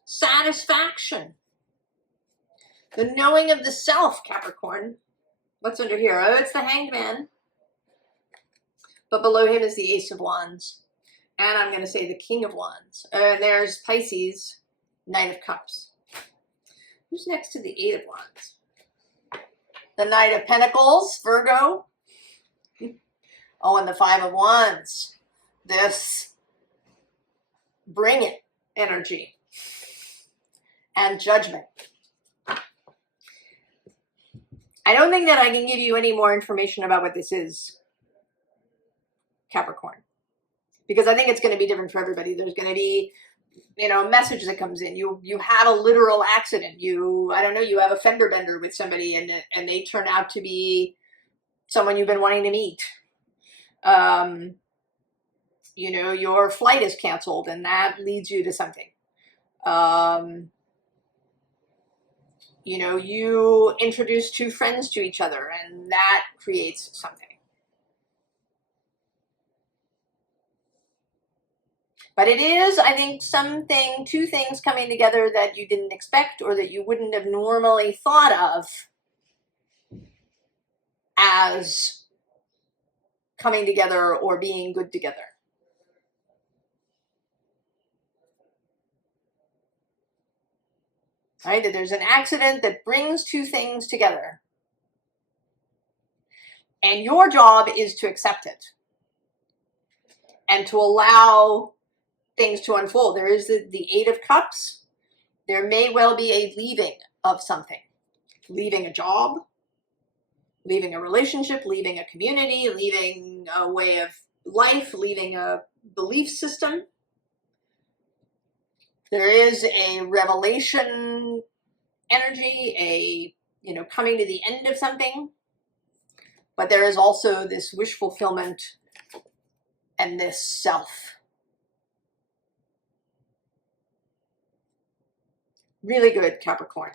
Satisfaction. The knowing of the self, Capricorn. What's under here? Oh, it's the Hanged Man. But below him is the Ace of Wands. And I'm going to say the King of Wands. There's Pisces, Knight of Cups. Who's next to the 8 of Wands? The Knight of Pentacles, Virgo. Oh, and the 5 of Wands. This bring it energy and judgment. I don't think that I can give you any more information about what this is, Capricorn, because I think it's going to be different for everybody. There's going to be, you know, a message that comes in. You have a literal accident. I don't know, you have a fender bender with somebody and they turn out to be someone you've been wanting to meet. You know, your flight is canceled and that leads you to something. You know, you introduce 2 friends to each other and that creates something. But it is, I think, 2 things coming together that you didn't expect or that you wouldn't have normally thought of as coming together or being good together. Right? That there's an accident that brings 2 things together. And your job is to accept it and to allow things to unfold. There is the 8 of Cups. There may well be a leaving of something. Leaving a job, leaving a relationship, leaving a community, leaving a way of life, leaving a belief system. There is a revelation energy, you know, coming to the end of something. But there is also this wish fulfillment and this self. Really good, Capricorn.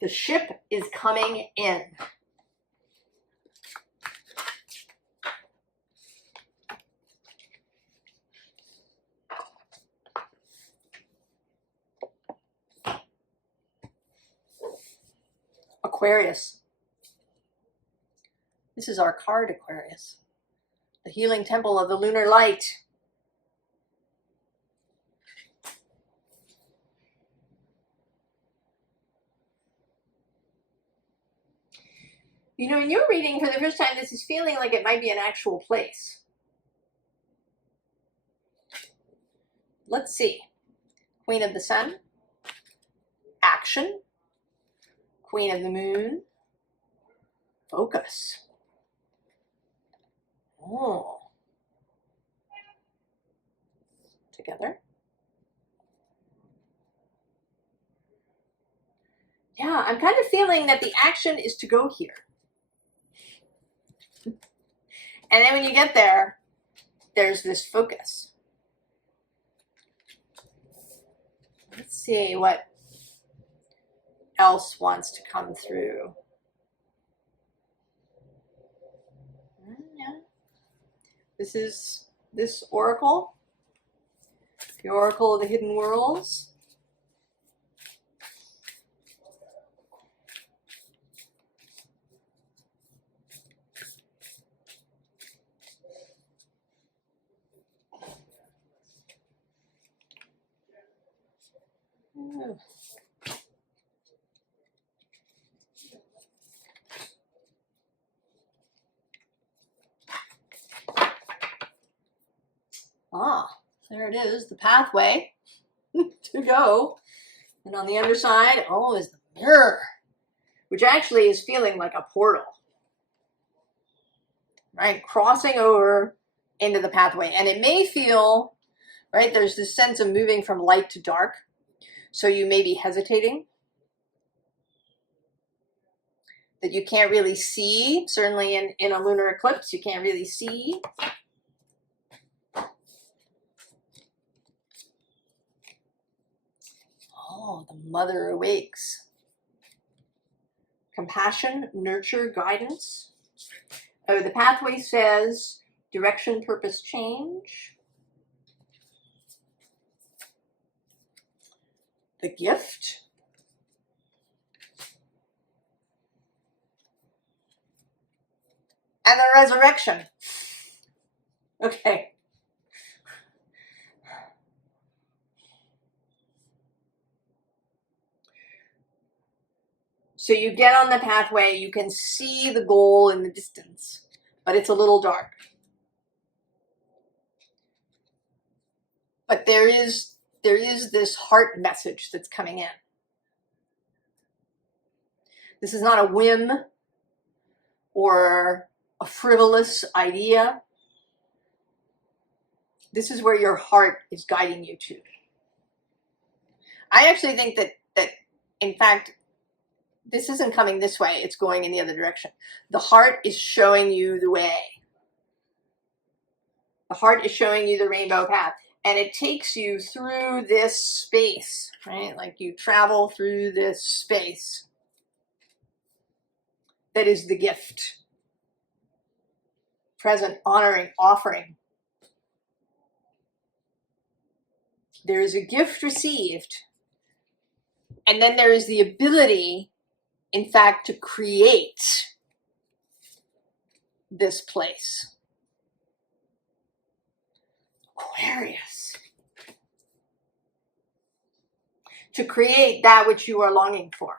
The ship is coming in. Aquarius. This is our card, Aquarius. The healing temple of the lunar light. You know, in your reading for the first time, this is feeling like it might be an actual place. Let's see. Queen of the Sun. Action. Queen of the Moon. Focus. Oh. Together. Yeah, I'm kind of feeling that the action is to go here. And then when you get there, there's this focus. Let's see what else wants to come through. Yeah. This is this oracle, the Oracle of the Hidden Worlds. Ah, there it is, the pathway to go. And on the underside, oh, is the mirror, which actually is feeling like a portal, right? Crossing over into the pathway. And it may feel, right, there's this sense of moving from light to dark. So you may be hesitating, that you can't really see. Certainly in a lunar eclipse, you can't really see. Oh, the mother awakes. Compassion, nurture, guidance. Oh, the pathway says direction, purpose, change. The gift. And the resurrection. Okay. So you get on the pathway, you can see the goal in the distance, but it's a little dark. But there is this heart message that's coming in. This is not a whim or a frivolous idea. This is where your heart is guiding you to. I actually think that in fact, this isn't coming this way, it's going in the other direction. The heart is showing you the way. The heart is showing you the rainbow path. And it takes you through this space, right? Like you travel through this space. That is the gift. Present, honoring, offering. There is a gift received. And then there is the ability, in fact, to create this place. Aquarius. To create that which you are longing for.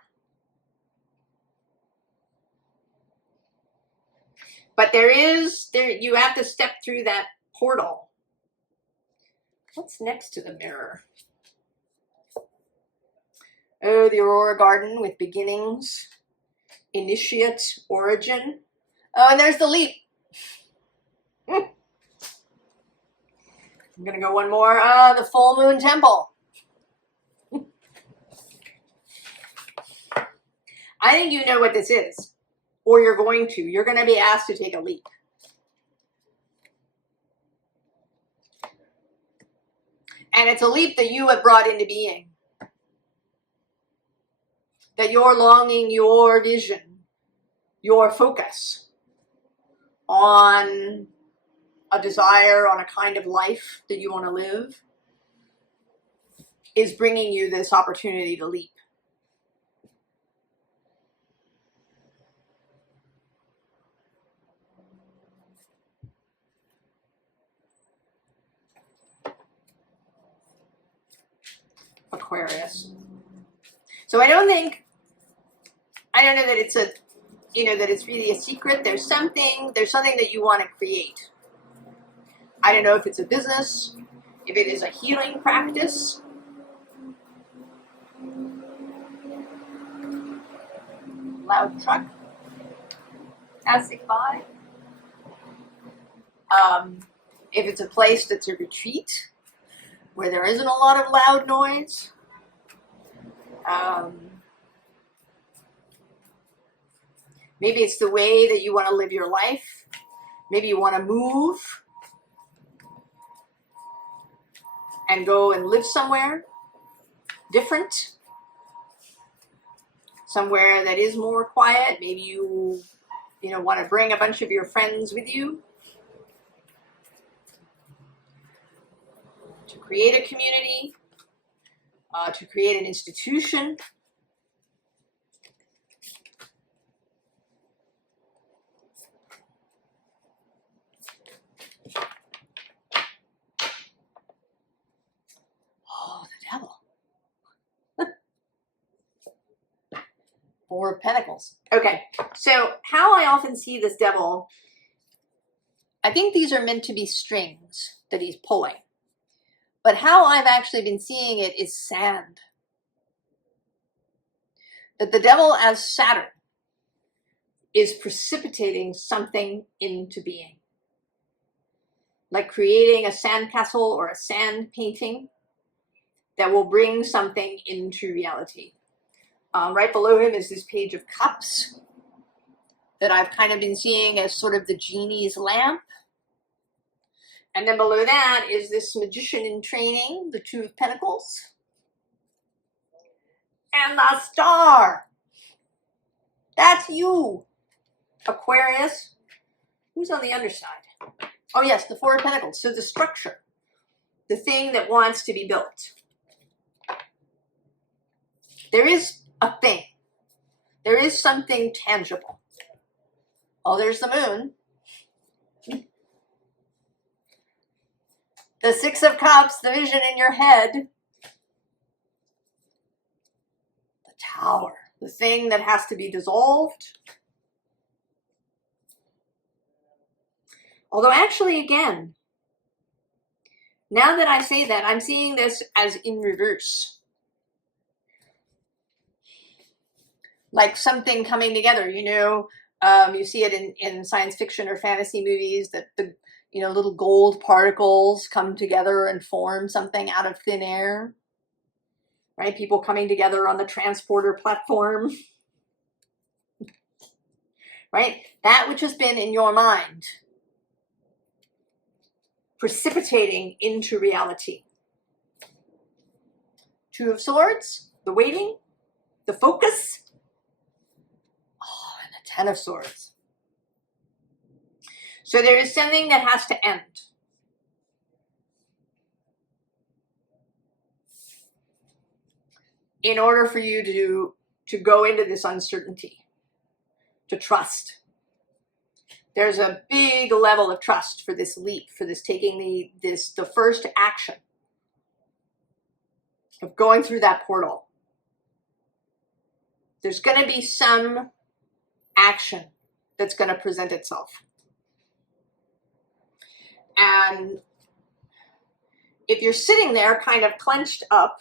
But you have to step through that portal. What's next to the mirror? Oh, the Aurora Garden with beginnings, initiate, origin. Oh, and there's the leap. I'm going to go one more. The full moon temple. I think you know what this is, or you're going to. You're going to be asked to take a leap. And it's a leap that you have brought into being. That your longing, your vision, your focus on a desire, on a kind of life that you want to live, is bringing you this opportunity to leap. Aquarius. So I don't know that it's that it's really a secret. There's something that you want to create. I don't know if it's a business, if it is a healing practice. Loud truck. Passing by. If it's a place that's a retreat, where there isn't a lot of loud noise. Maybe it's the way that you want to live your life. Maybe you want to move and go and live somewhere different. Somewhere that is more quiet. Maybe you want to bring a bunch of your friends with you. To create a community. To create an institution. Oh, the devil. Four of Pentacles. Okay, so how I often see this devil, I think these are meant to be strings that he's pulling. But how I've actually been seeing it is sand. That the devil as Saturn is precipitating something into being. Like creating a sandcastle or a sand painting that will bring something into reality. Right below him is this Page of Cups that I've kind of been seeing as sort of the genie's lamp. And then below that is this magician in training, the Two of Pentacles. And the Star. That's you, Aquarius. Who's on the underside? Oh yes, the Four of Pentacles. So the structure, the thing that wants to be built. There is a thing. There is something tangible. Oh, there's the moon. The Six of Cups, the vision in your head. The Tower, the thing that has to be dissolved. Although actually, again, now that I say that, I'm seeing this as in reverse. Like something coming together, you know, you see it in science fiction or fantasy movies that the, you know, little gold particles come together and form something out of thin air, right? People coming together on the transporter platform, right? That which has been in your mind, precipitating into reality. Two of Swords, the waiting, the focus. Oh, and the Ten of Swords. So there is something that has to end. In order for you to go into this uncertainty, to trust. There's a big level of trust for this leap, for this taking the first action of going through that portal. There's going to be some action that's going to present itself. And if you're sitting there kind of clenched up,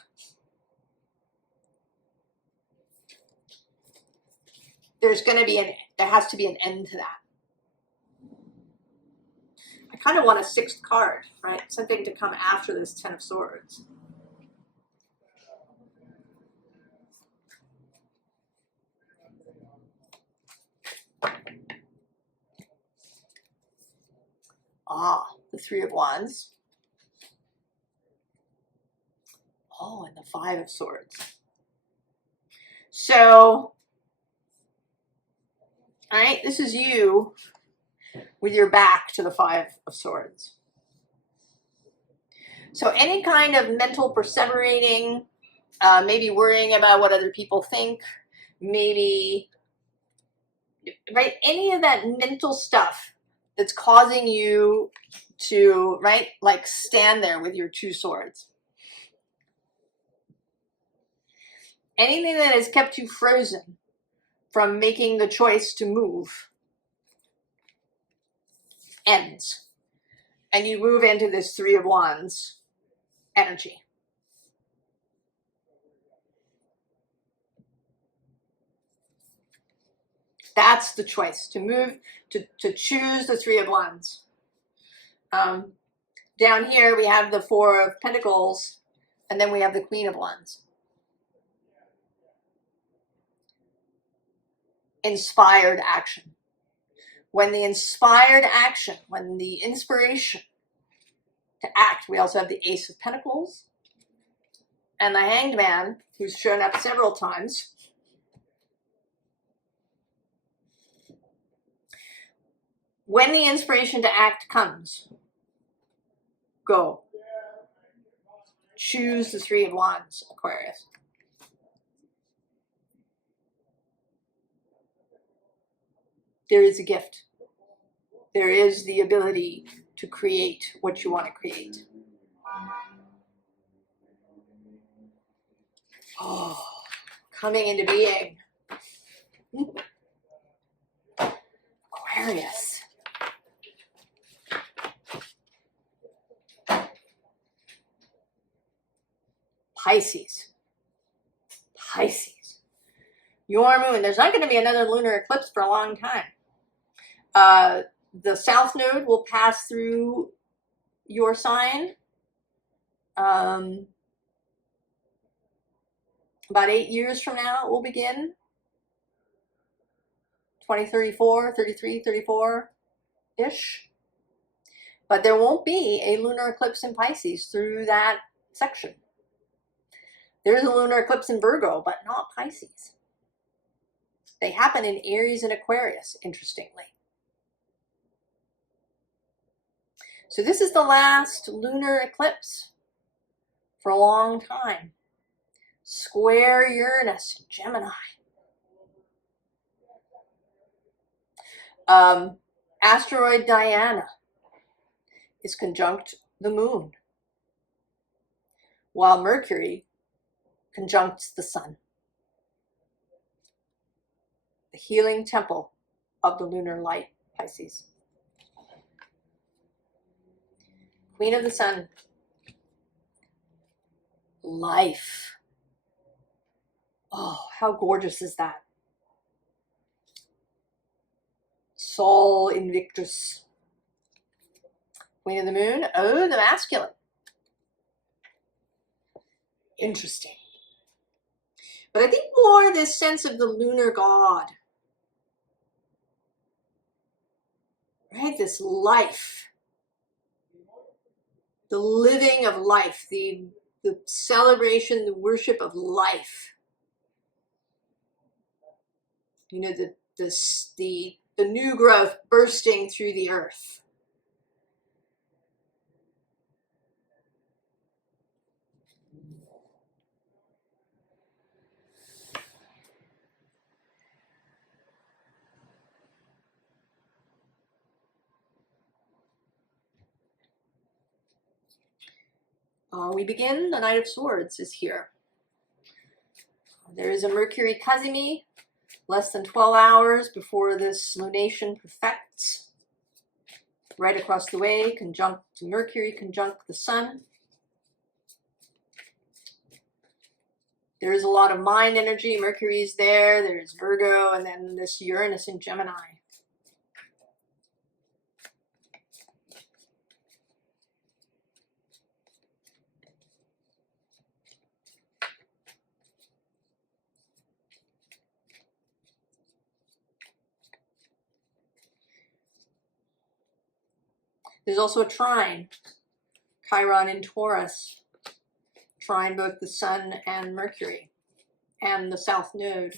there has to be an end to that. I kind of want a sixth card, right? Something to come after this Ten of Swords. Ah, the Three of Wands. Oh, and the Five of Swords. So, all right, this is you with your back to the Five of Swords. So any kind of mental perseverating, maybe worrying about what other people think, maybe, right, any of that mental stuff that's causing you to, right, like stand there with your two swords. Anything that has kept you frozen from making the choice to move ends. And you move into this Three of Wands energy. That's the choice, to move, to choose the Three of Wands. Down here we have the Four of Pentacles, and then we have the Queen of Wands. Inspired action. When the inspired action, when the inspiration to act, we also have the Ace of Pentacles and the Hanged Man, who's shown up several times. When the inspiration to act comes, go. Choose the Three of Wands, Aquarius. There is a gift. There is the ability to create what you want to create. Oh, coming into being. Aquarius. Pisces. Pisces. Your moon. There's not going to be another lunar eclipse for a long time. The south node will pass through your sign about 8 years from now. It will begin 2034, 33, 34-ish. But there won't be a lunar eclipse in Pisces through that section. There's a lunar eclipse in Virgo, but not Pisces. They happen in Aries and Aquarius, interestingly. So this is the last lunar eclipse for a long time. Square Uranus in Gemini. Asteroid Diana is conjunct the moon, while Mercury conjuncts the sun. The healing temple of the lunar light, Pisces. Queen of the Sun. Life. Oh, how gorgeous is that? Sol Invictus. Queen of the Moon. Oh, the masculine. Interesting. But I think more this sense of the lunar god. Right? This life. The living of life. The celebration, the worship of life. You know, the new growth bursting through the earth. We begin, the Knight of Swords is here. There is a Mercury Kazimi, less than 12 hours before this lunation perfects. Right across the way, conjunct Mercury, conjunct the Sun. There is a lot of mind energy. Mercury is there. There's Virgo, and then this Uranus in Gemini. There's also a trine, Chiron in Taurus, trine both the Sun and Mercury, and the South Node.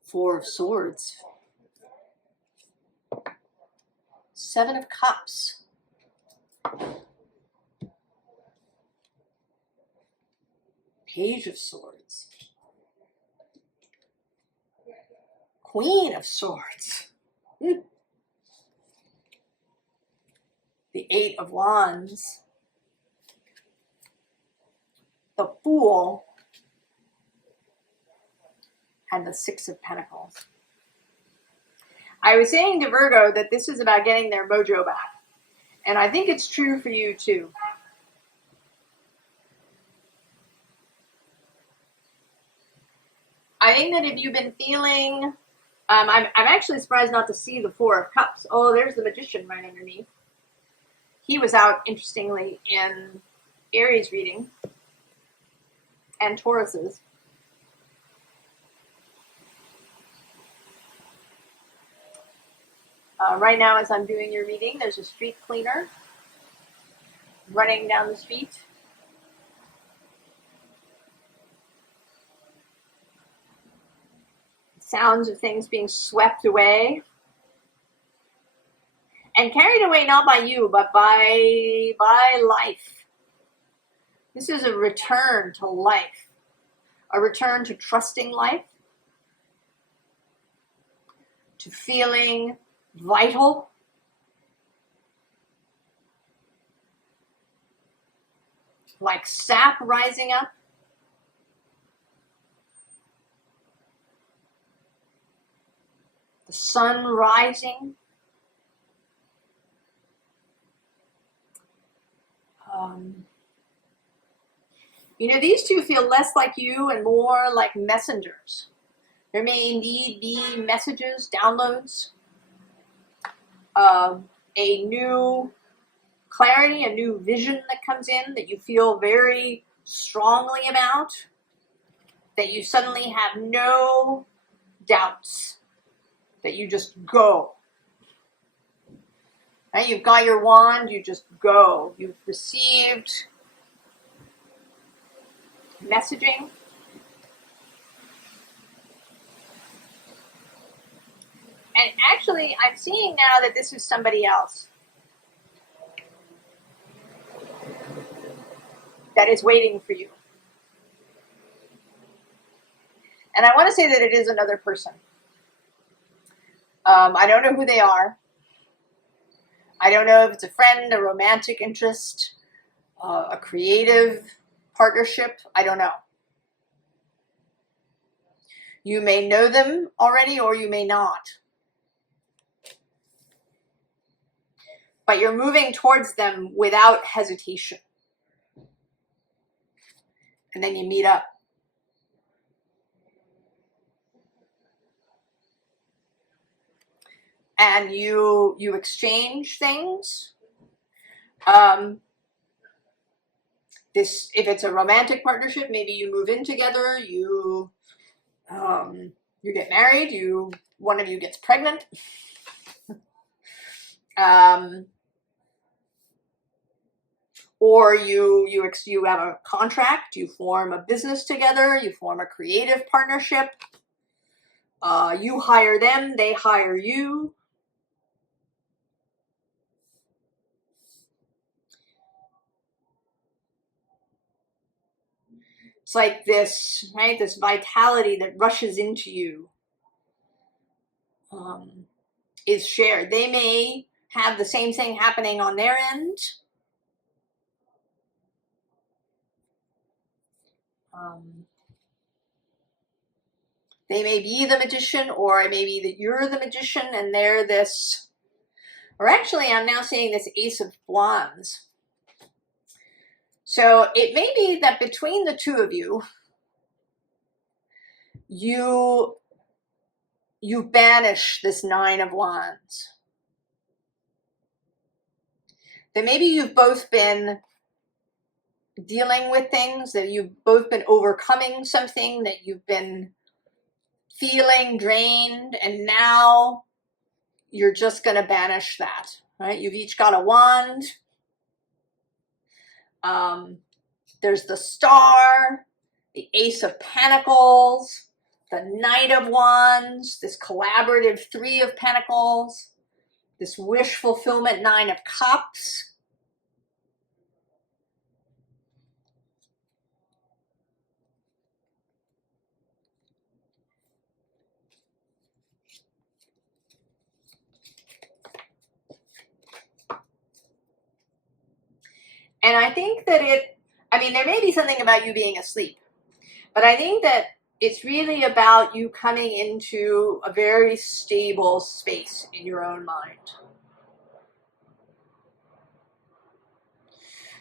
Four of Swords. Seven of Cups. Page of Swords. Queen of Swords. The Eight of Wands. The Fool. And the Six of Pentacles. I was saying to Virgo that this is about getting their mojo back. And I think it's true for you too. I think that if you've been feeling... I'm actually surprised not to see the Four of Cups. Oh, there's the Magician right underneath. He was out, interestingly, in Aries reading and Taurus's. Right now, as I'm doing your reading, there's a street cleaner running down the street. Sounds of things being swept away. And carried away not by you, but by life. This is a return to life. A return to trusting life. To feeling vital. Like sap rising up sun rising. You know, these two feel less like you and more like messengers. There may indeed be messages, downloads, a new clarity, a new vision that comes in that you feel very strongly about, that you suddenly have no doubts, that you just go. Right? You've got your wand, you just go. You've received messaging. And actually, I'm seeing now that this is somebody else that is waiting for you. And I want to say that it is another person. I don't know who they are. I don't know if it's a friend, a romantic interest, a creative partnership. I don't know. You may know them already or you may not. But you're moving towards them without hesitation. And then you meet up. And you exchange things. If it's a romantic partnership, maybe you move in together, you get married, one of you gets pregnant. Or you have a contract, you form a business together, you form a creative partnership. You hire them, they hire you. It's like this, right? This vitality that rushes into you is shared. They may have the same thing happening on their end. They may be the magician, or it may be that you're the magician and they're this, or actually I'm now seeing this Ace of Wands. So it may be that between the two of you, you banish this Nine of Wands. That maybe you've both been dealing with things, that you've both been overcoming something, that you've been feeling drained, and now you're just going to banish that, right? You've each got a wand. There's the Star, the Ace of Pentacles, the Knight of Wands, this collaborative Three of Pentacles, this wish fulfillment Nine of Cups. And I think that there may be something about you being asleep, but I think that it's really about you coming into a very stable space in your own mind.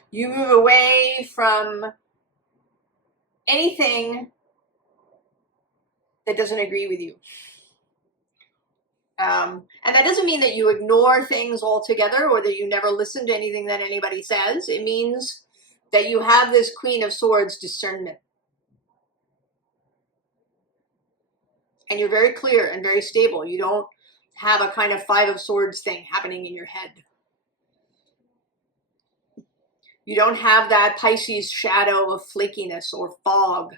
You move away from anything that doesn't agree with you. And that doesn't mean that you ignore things altogether or that you never listen to anything that anybody says. It means that you have this Queen of Swords discernment. And you're very clear and very stable. You don't have a kind of Five of Swords thing happening in your head. You don't have that Pisces shadow of flakiness or fog.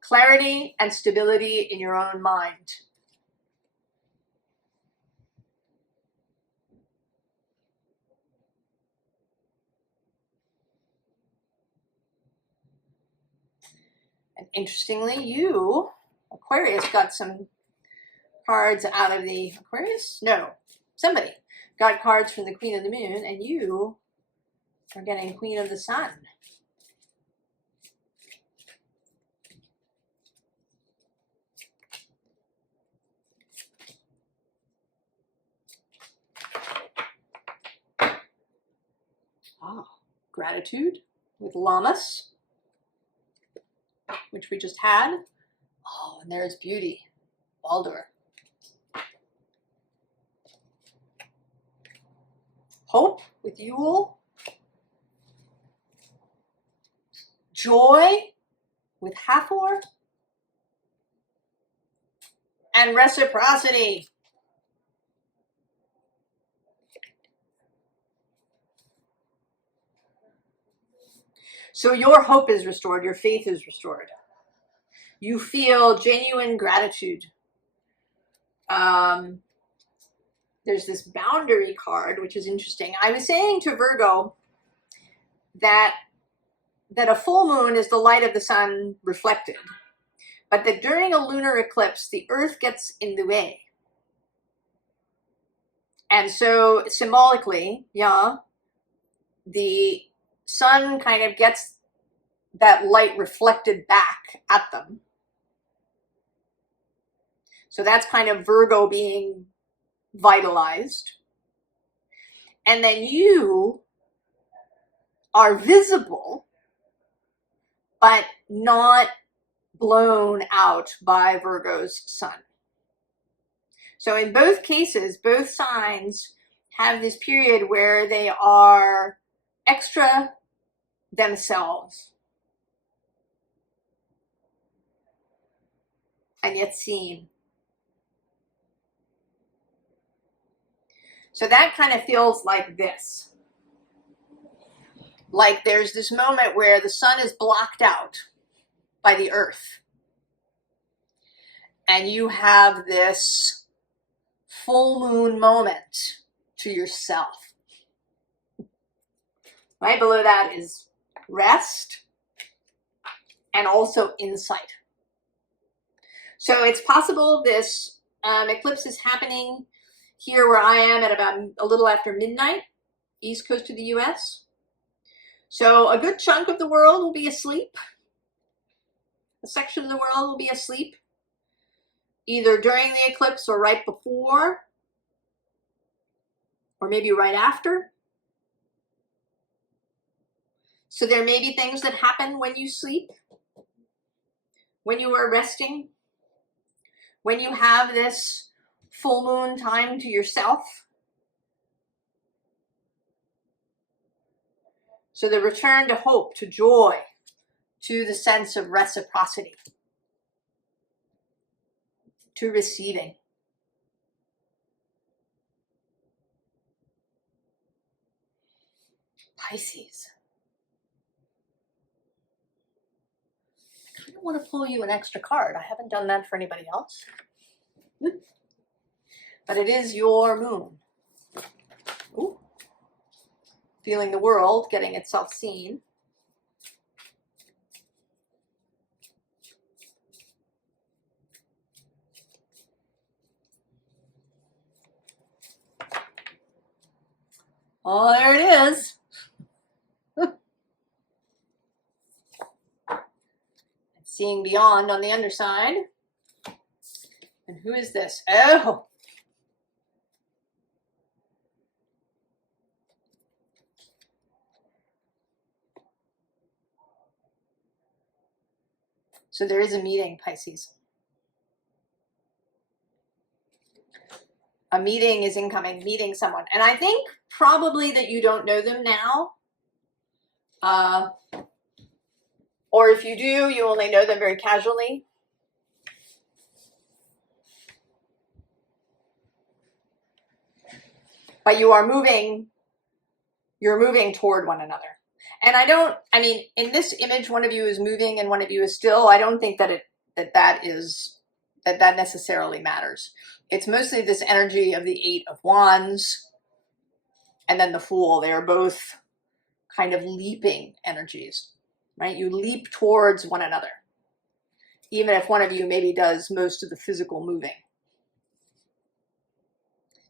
Clarity and stability in your own mind. And interestingly, you, Aquarius, got some cards out of the Aquarius? No, somebody got cards from the Queen of the Moon, and you are getting Queen of the Sun. gratitude with Lammas, which we just had. Oh, and there's beauty, Baldur. Hope with Yule. Joy with Hathor. And reciprocity. So your hope is restored, your faith is restored. You feel genuine gratitude. There's this boundary card, which is interesting. I was saying to Virgo that a full moon is the light of the sun reflected, but that during a lunar eclipse, the earth gets in the way. And so symbolically, yeah, the sun kind of gets that light reflected back at them. So that's kind of Virgo being vitalized. And then you are visible, but not blown out by Virgo's sun. So in both cases, both signs have this period where they are extra themselves and yet seen. So that kind of feels like this. Like there's this moment where the sun is blocked out by the earth. And you have this full moon moment to yourself. Right below that is rest and also insight. So it's possible this eclipse is happening here where I am at about a little after midnight, east coast of the US. So a good chunk of the world will be asleep. A section of the world will be asleep, either during the eclipse or right before, or maybe right after. So there may be things that happen when you sleep, when you are resting, when you have this full moon time to yourself. So the return to hope, to joy, to the sense of reciprocity, to receiving. Pisces. I kind of want to pull you an extra card. I haven't done that for anybody else. But it is your moon. Ooh. Feeling the world, getting itself seen. Oh, there it is. Seeing beyond on the underside. And who is this? Oh. So there is a meeting, Pisces. A meeting is incoming, meeting someone. And I think probably that you don't know them now. Or if you do, you only know them very casually. But you're moving toward one another. And I mean, in this image, one of you is moving and one of you is still. I don't think that that necessarily matters. It's mostly this energy of the Eight of Wands and then the Fool. They are both kind of leaping energies, right? You leap towards one another, even if one of you maybe does most of the physical moving.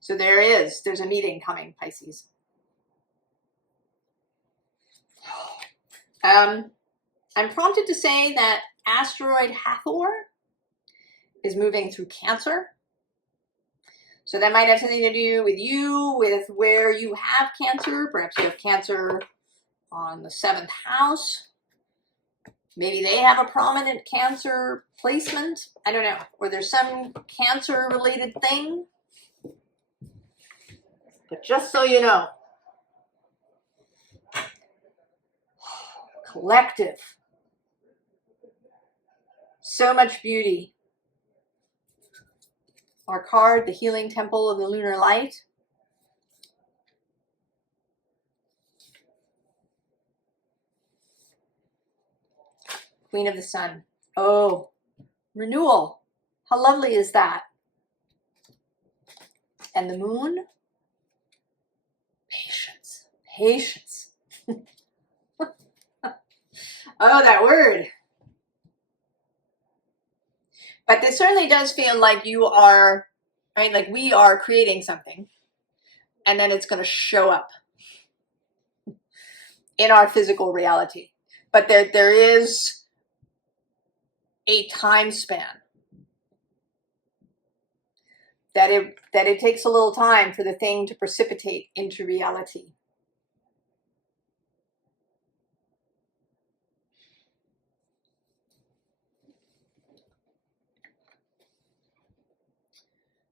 So there's a meeting coming, Pisces. I'm prompted to say that asteroid Hathor is moving through Cancer. So that might have something to do with you, with where you have Cancer. Perhaps you have Cancer on the 7th house. Maybe they have a prominent Cancer placement. I don't know. Or there's some Cancer related thing. But just so you know, collective. So much beauty. Our card, the Healing Temple of the Lunar Light. Queen of the Sun. Oh, renewal. How lovely is that? And the Moon. Patience. Patience. Oh, that word. But this certainly does feel like you are, right? Like we are creating something and then it's going to show up in our physical reality. But there is a time span that it takes a little time for the thing to precipitate into reality.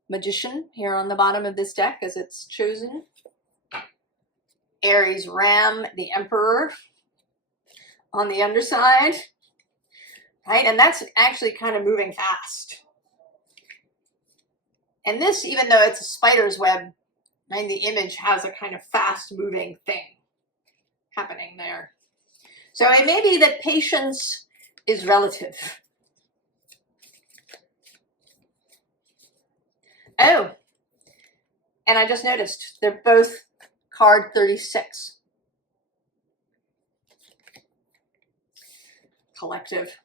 Magician here on the bottom of this deck as it's chosen. Aries Ram, the Emperor on the underside. Right? And that's actually kind of moving fast. And this, even though it's a spider's web, right, the image has a kind of fast moving thing happening there. So it may be that patience is relative. Oh, and I just noticed they're both card 36. Collective.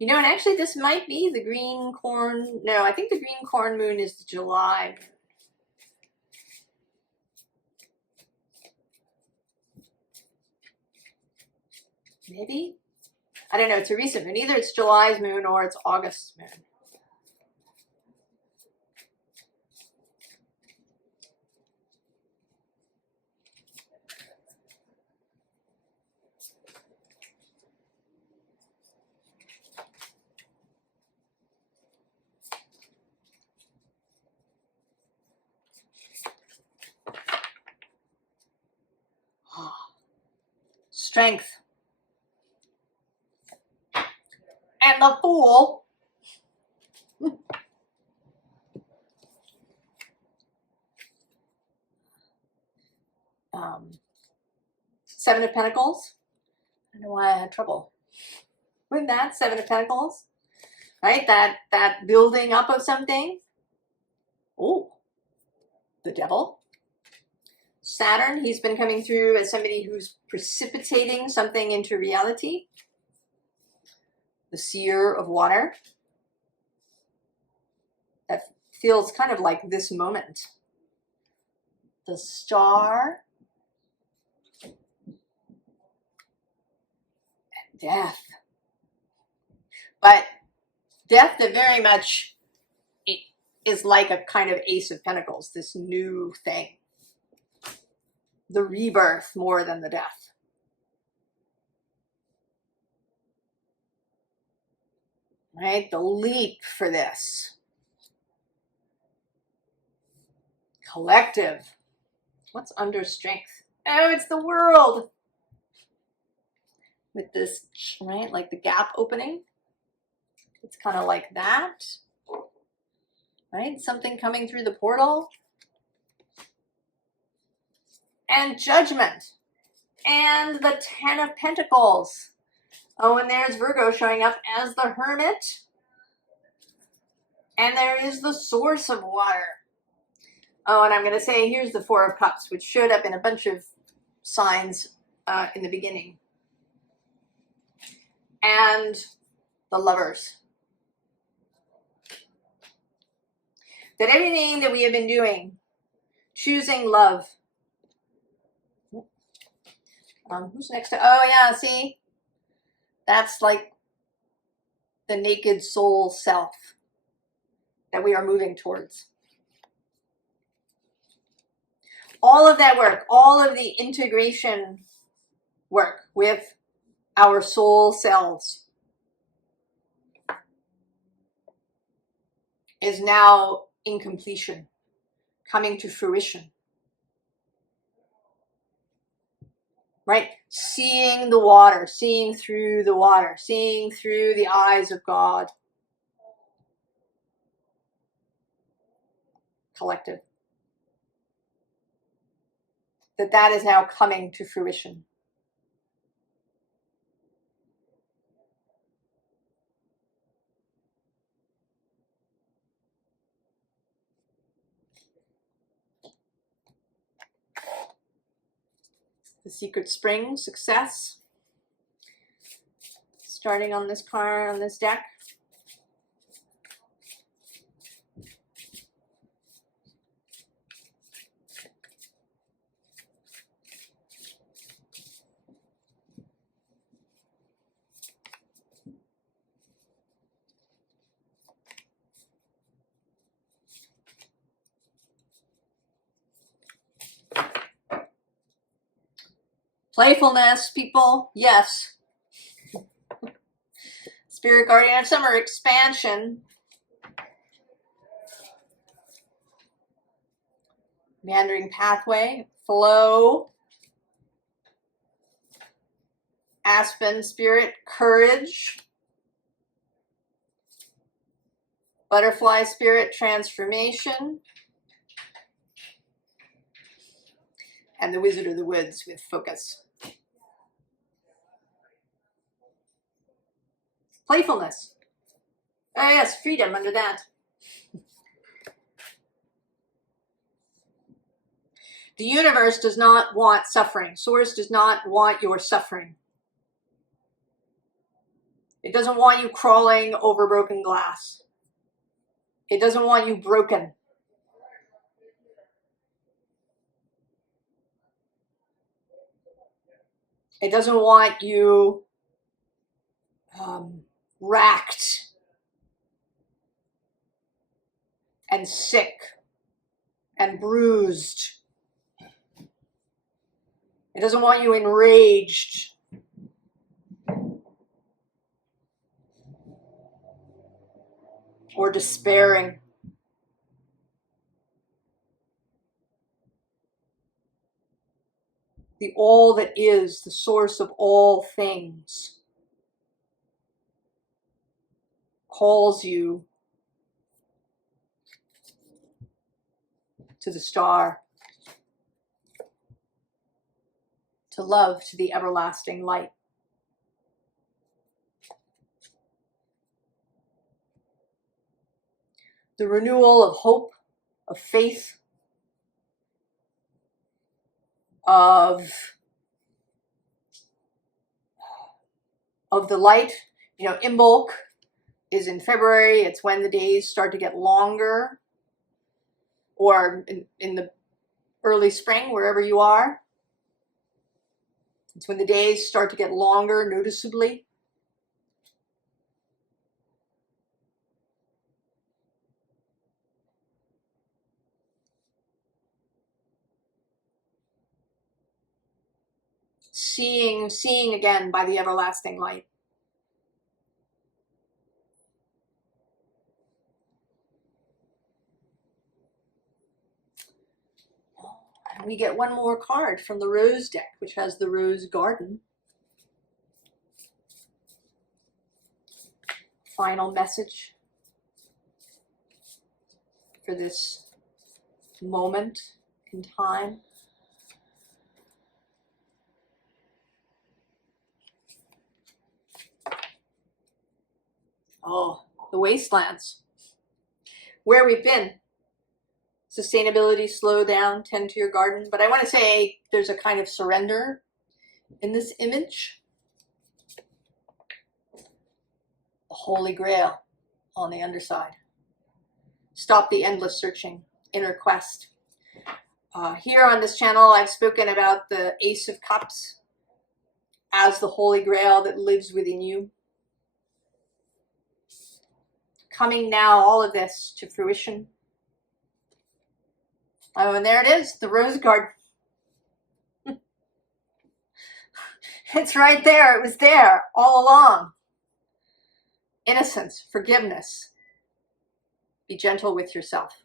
You know, and actually this might be the green corn. No, I think the green corn moon is the July. Maybe? I don't know. It's a recent moon. Either it's July's moon or it's August's moon. Strength. And the Fool. Seven of Pentacles. I don't know why I had trouble with that. Seven of Pentacles. Right? That building up of something. Oh, the Devil. Saturn, he's been coming through as somebody who's precipitating something into reality. The Seer of Water. That feels kind of like this moment. The Star. And Death. But Death that very much is like a kind of Ace of Pentacles, this new thing. The rebirth more than the death. Right? The leap for this. Collective. What's under strength? Oh, it's the World. With this, right? Like the gap opening. It's kind of like that. Right? Something coming through the portal. And Judgment. And the Ten of Pentacles. Oh, and there's Virgo showing up as the Hermit. And there is the Source of Water. Oh, and I'm going to say here's the Four of Cups, which showed up in a bunch of signs in the beginning. And the Lovers. That everything that we have been doing, choosing love, Who's next to, oh yeah, see? That's like the naked soul self that we are moving towards. All of that work, all of the integration work with our soul selves is now in completion, coming to fruition. Right? Seeing the water, seeing through the water, seeing through the eyes of God. Collective. That is now coming to fruition. The Secret Spring, success. Starting on this card, on this deck. Playfulness, people, yes. Spirit Guardian of Summer, expansion. Meandering pathway, flow. Aspen Spirit, courage. Butterfly Spirit, transformation. And the Wizard of the Woods with focus. Playfulness. Oh yes, freedom under that. The universe does not want suffering. Source does not want your suffering. It doesn't want you crawling over broken glass. It doesn't want you broken. It doesn't want you racked and sick and bruised. It doesn't want you enraged. Or despairing. The all that is, the source of all things, calls you to the star, to love, to the everlasting light. The renewal of hope, of faith, of the light. You know, Imbolc is in February. It's when the days start to get longer, or in the early spring, wherever you are. It's when the days start to get longer noticeably. Seeing again by the everlasting light. And we get one more card from the Rose deck, which has the Rose Garden. Final message for this moment in time. Oh, the wastelands. Where we've been. Sustainability, slow down, tend to your garden. But I want to say there's a kind of surrender in this image. The Holy Grail on the underside. Stop the endless searching, inner quest. Here on this channel, I've spoken about the Ace of Cups, as the Holy Grail that lives within you. Coming now, all of this to fruition. Oh, and there it is, the rose garden. It's right there. It was there all along. Innocence, forgiveness. Be gentle with yourself.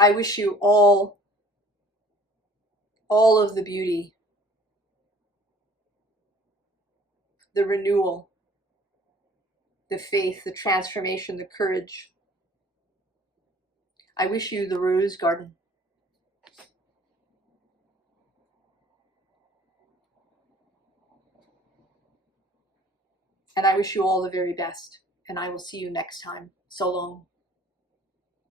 I wish you all of the beauty, the renewal, the faith, the transformation, the courage. I wish you the rose garden. And I wish you all the very best. And I will see you next time. So long.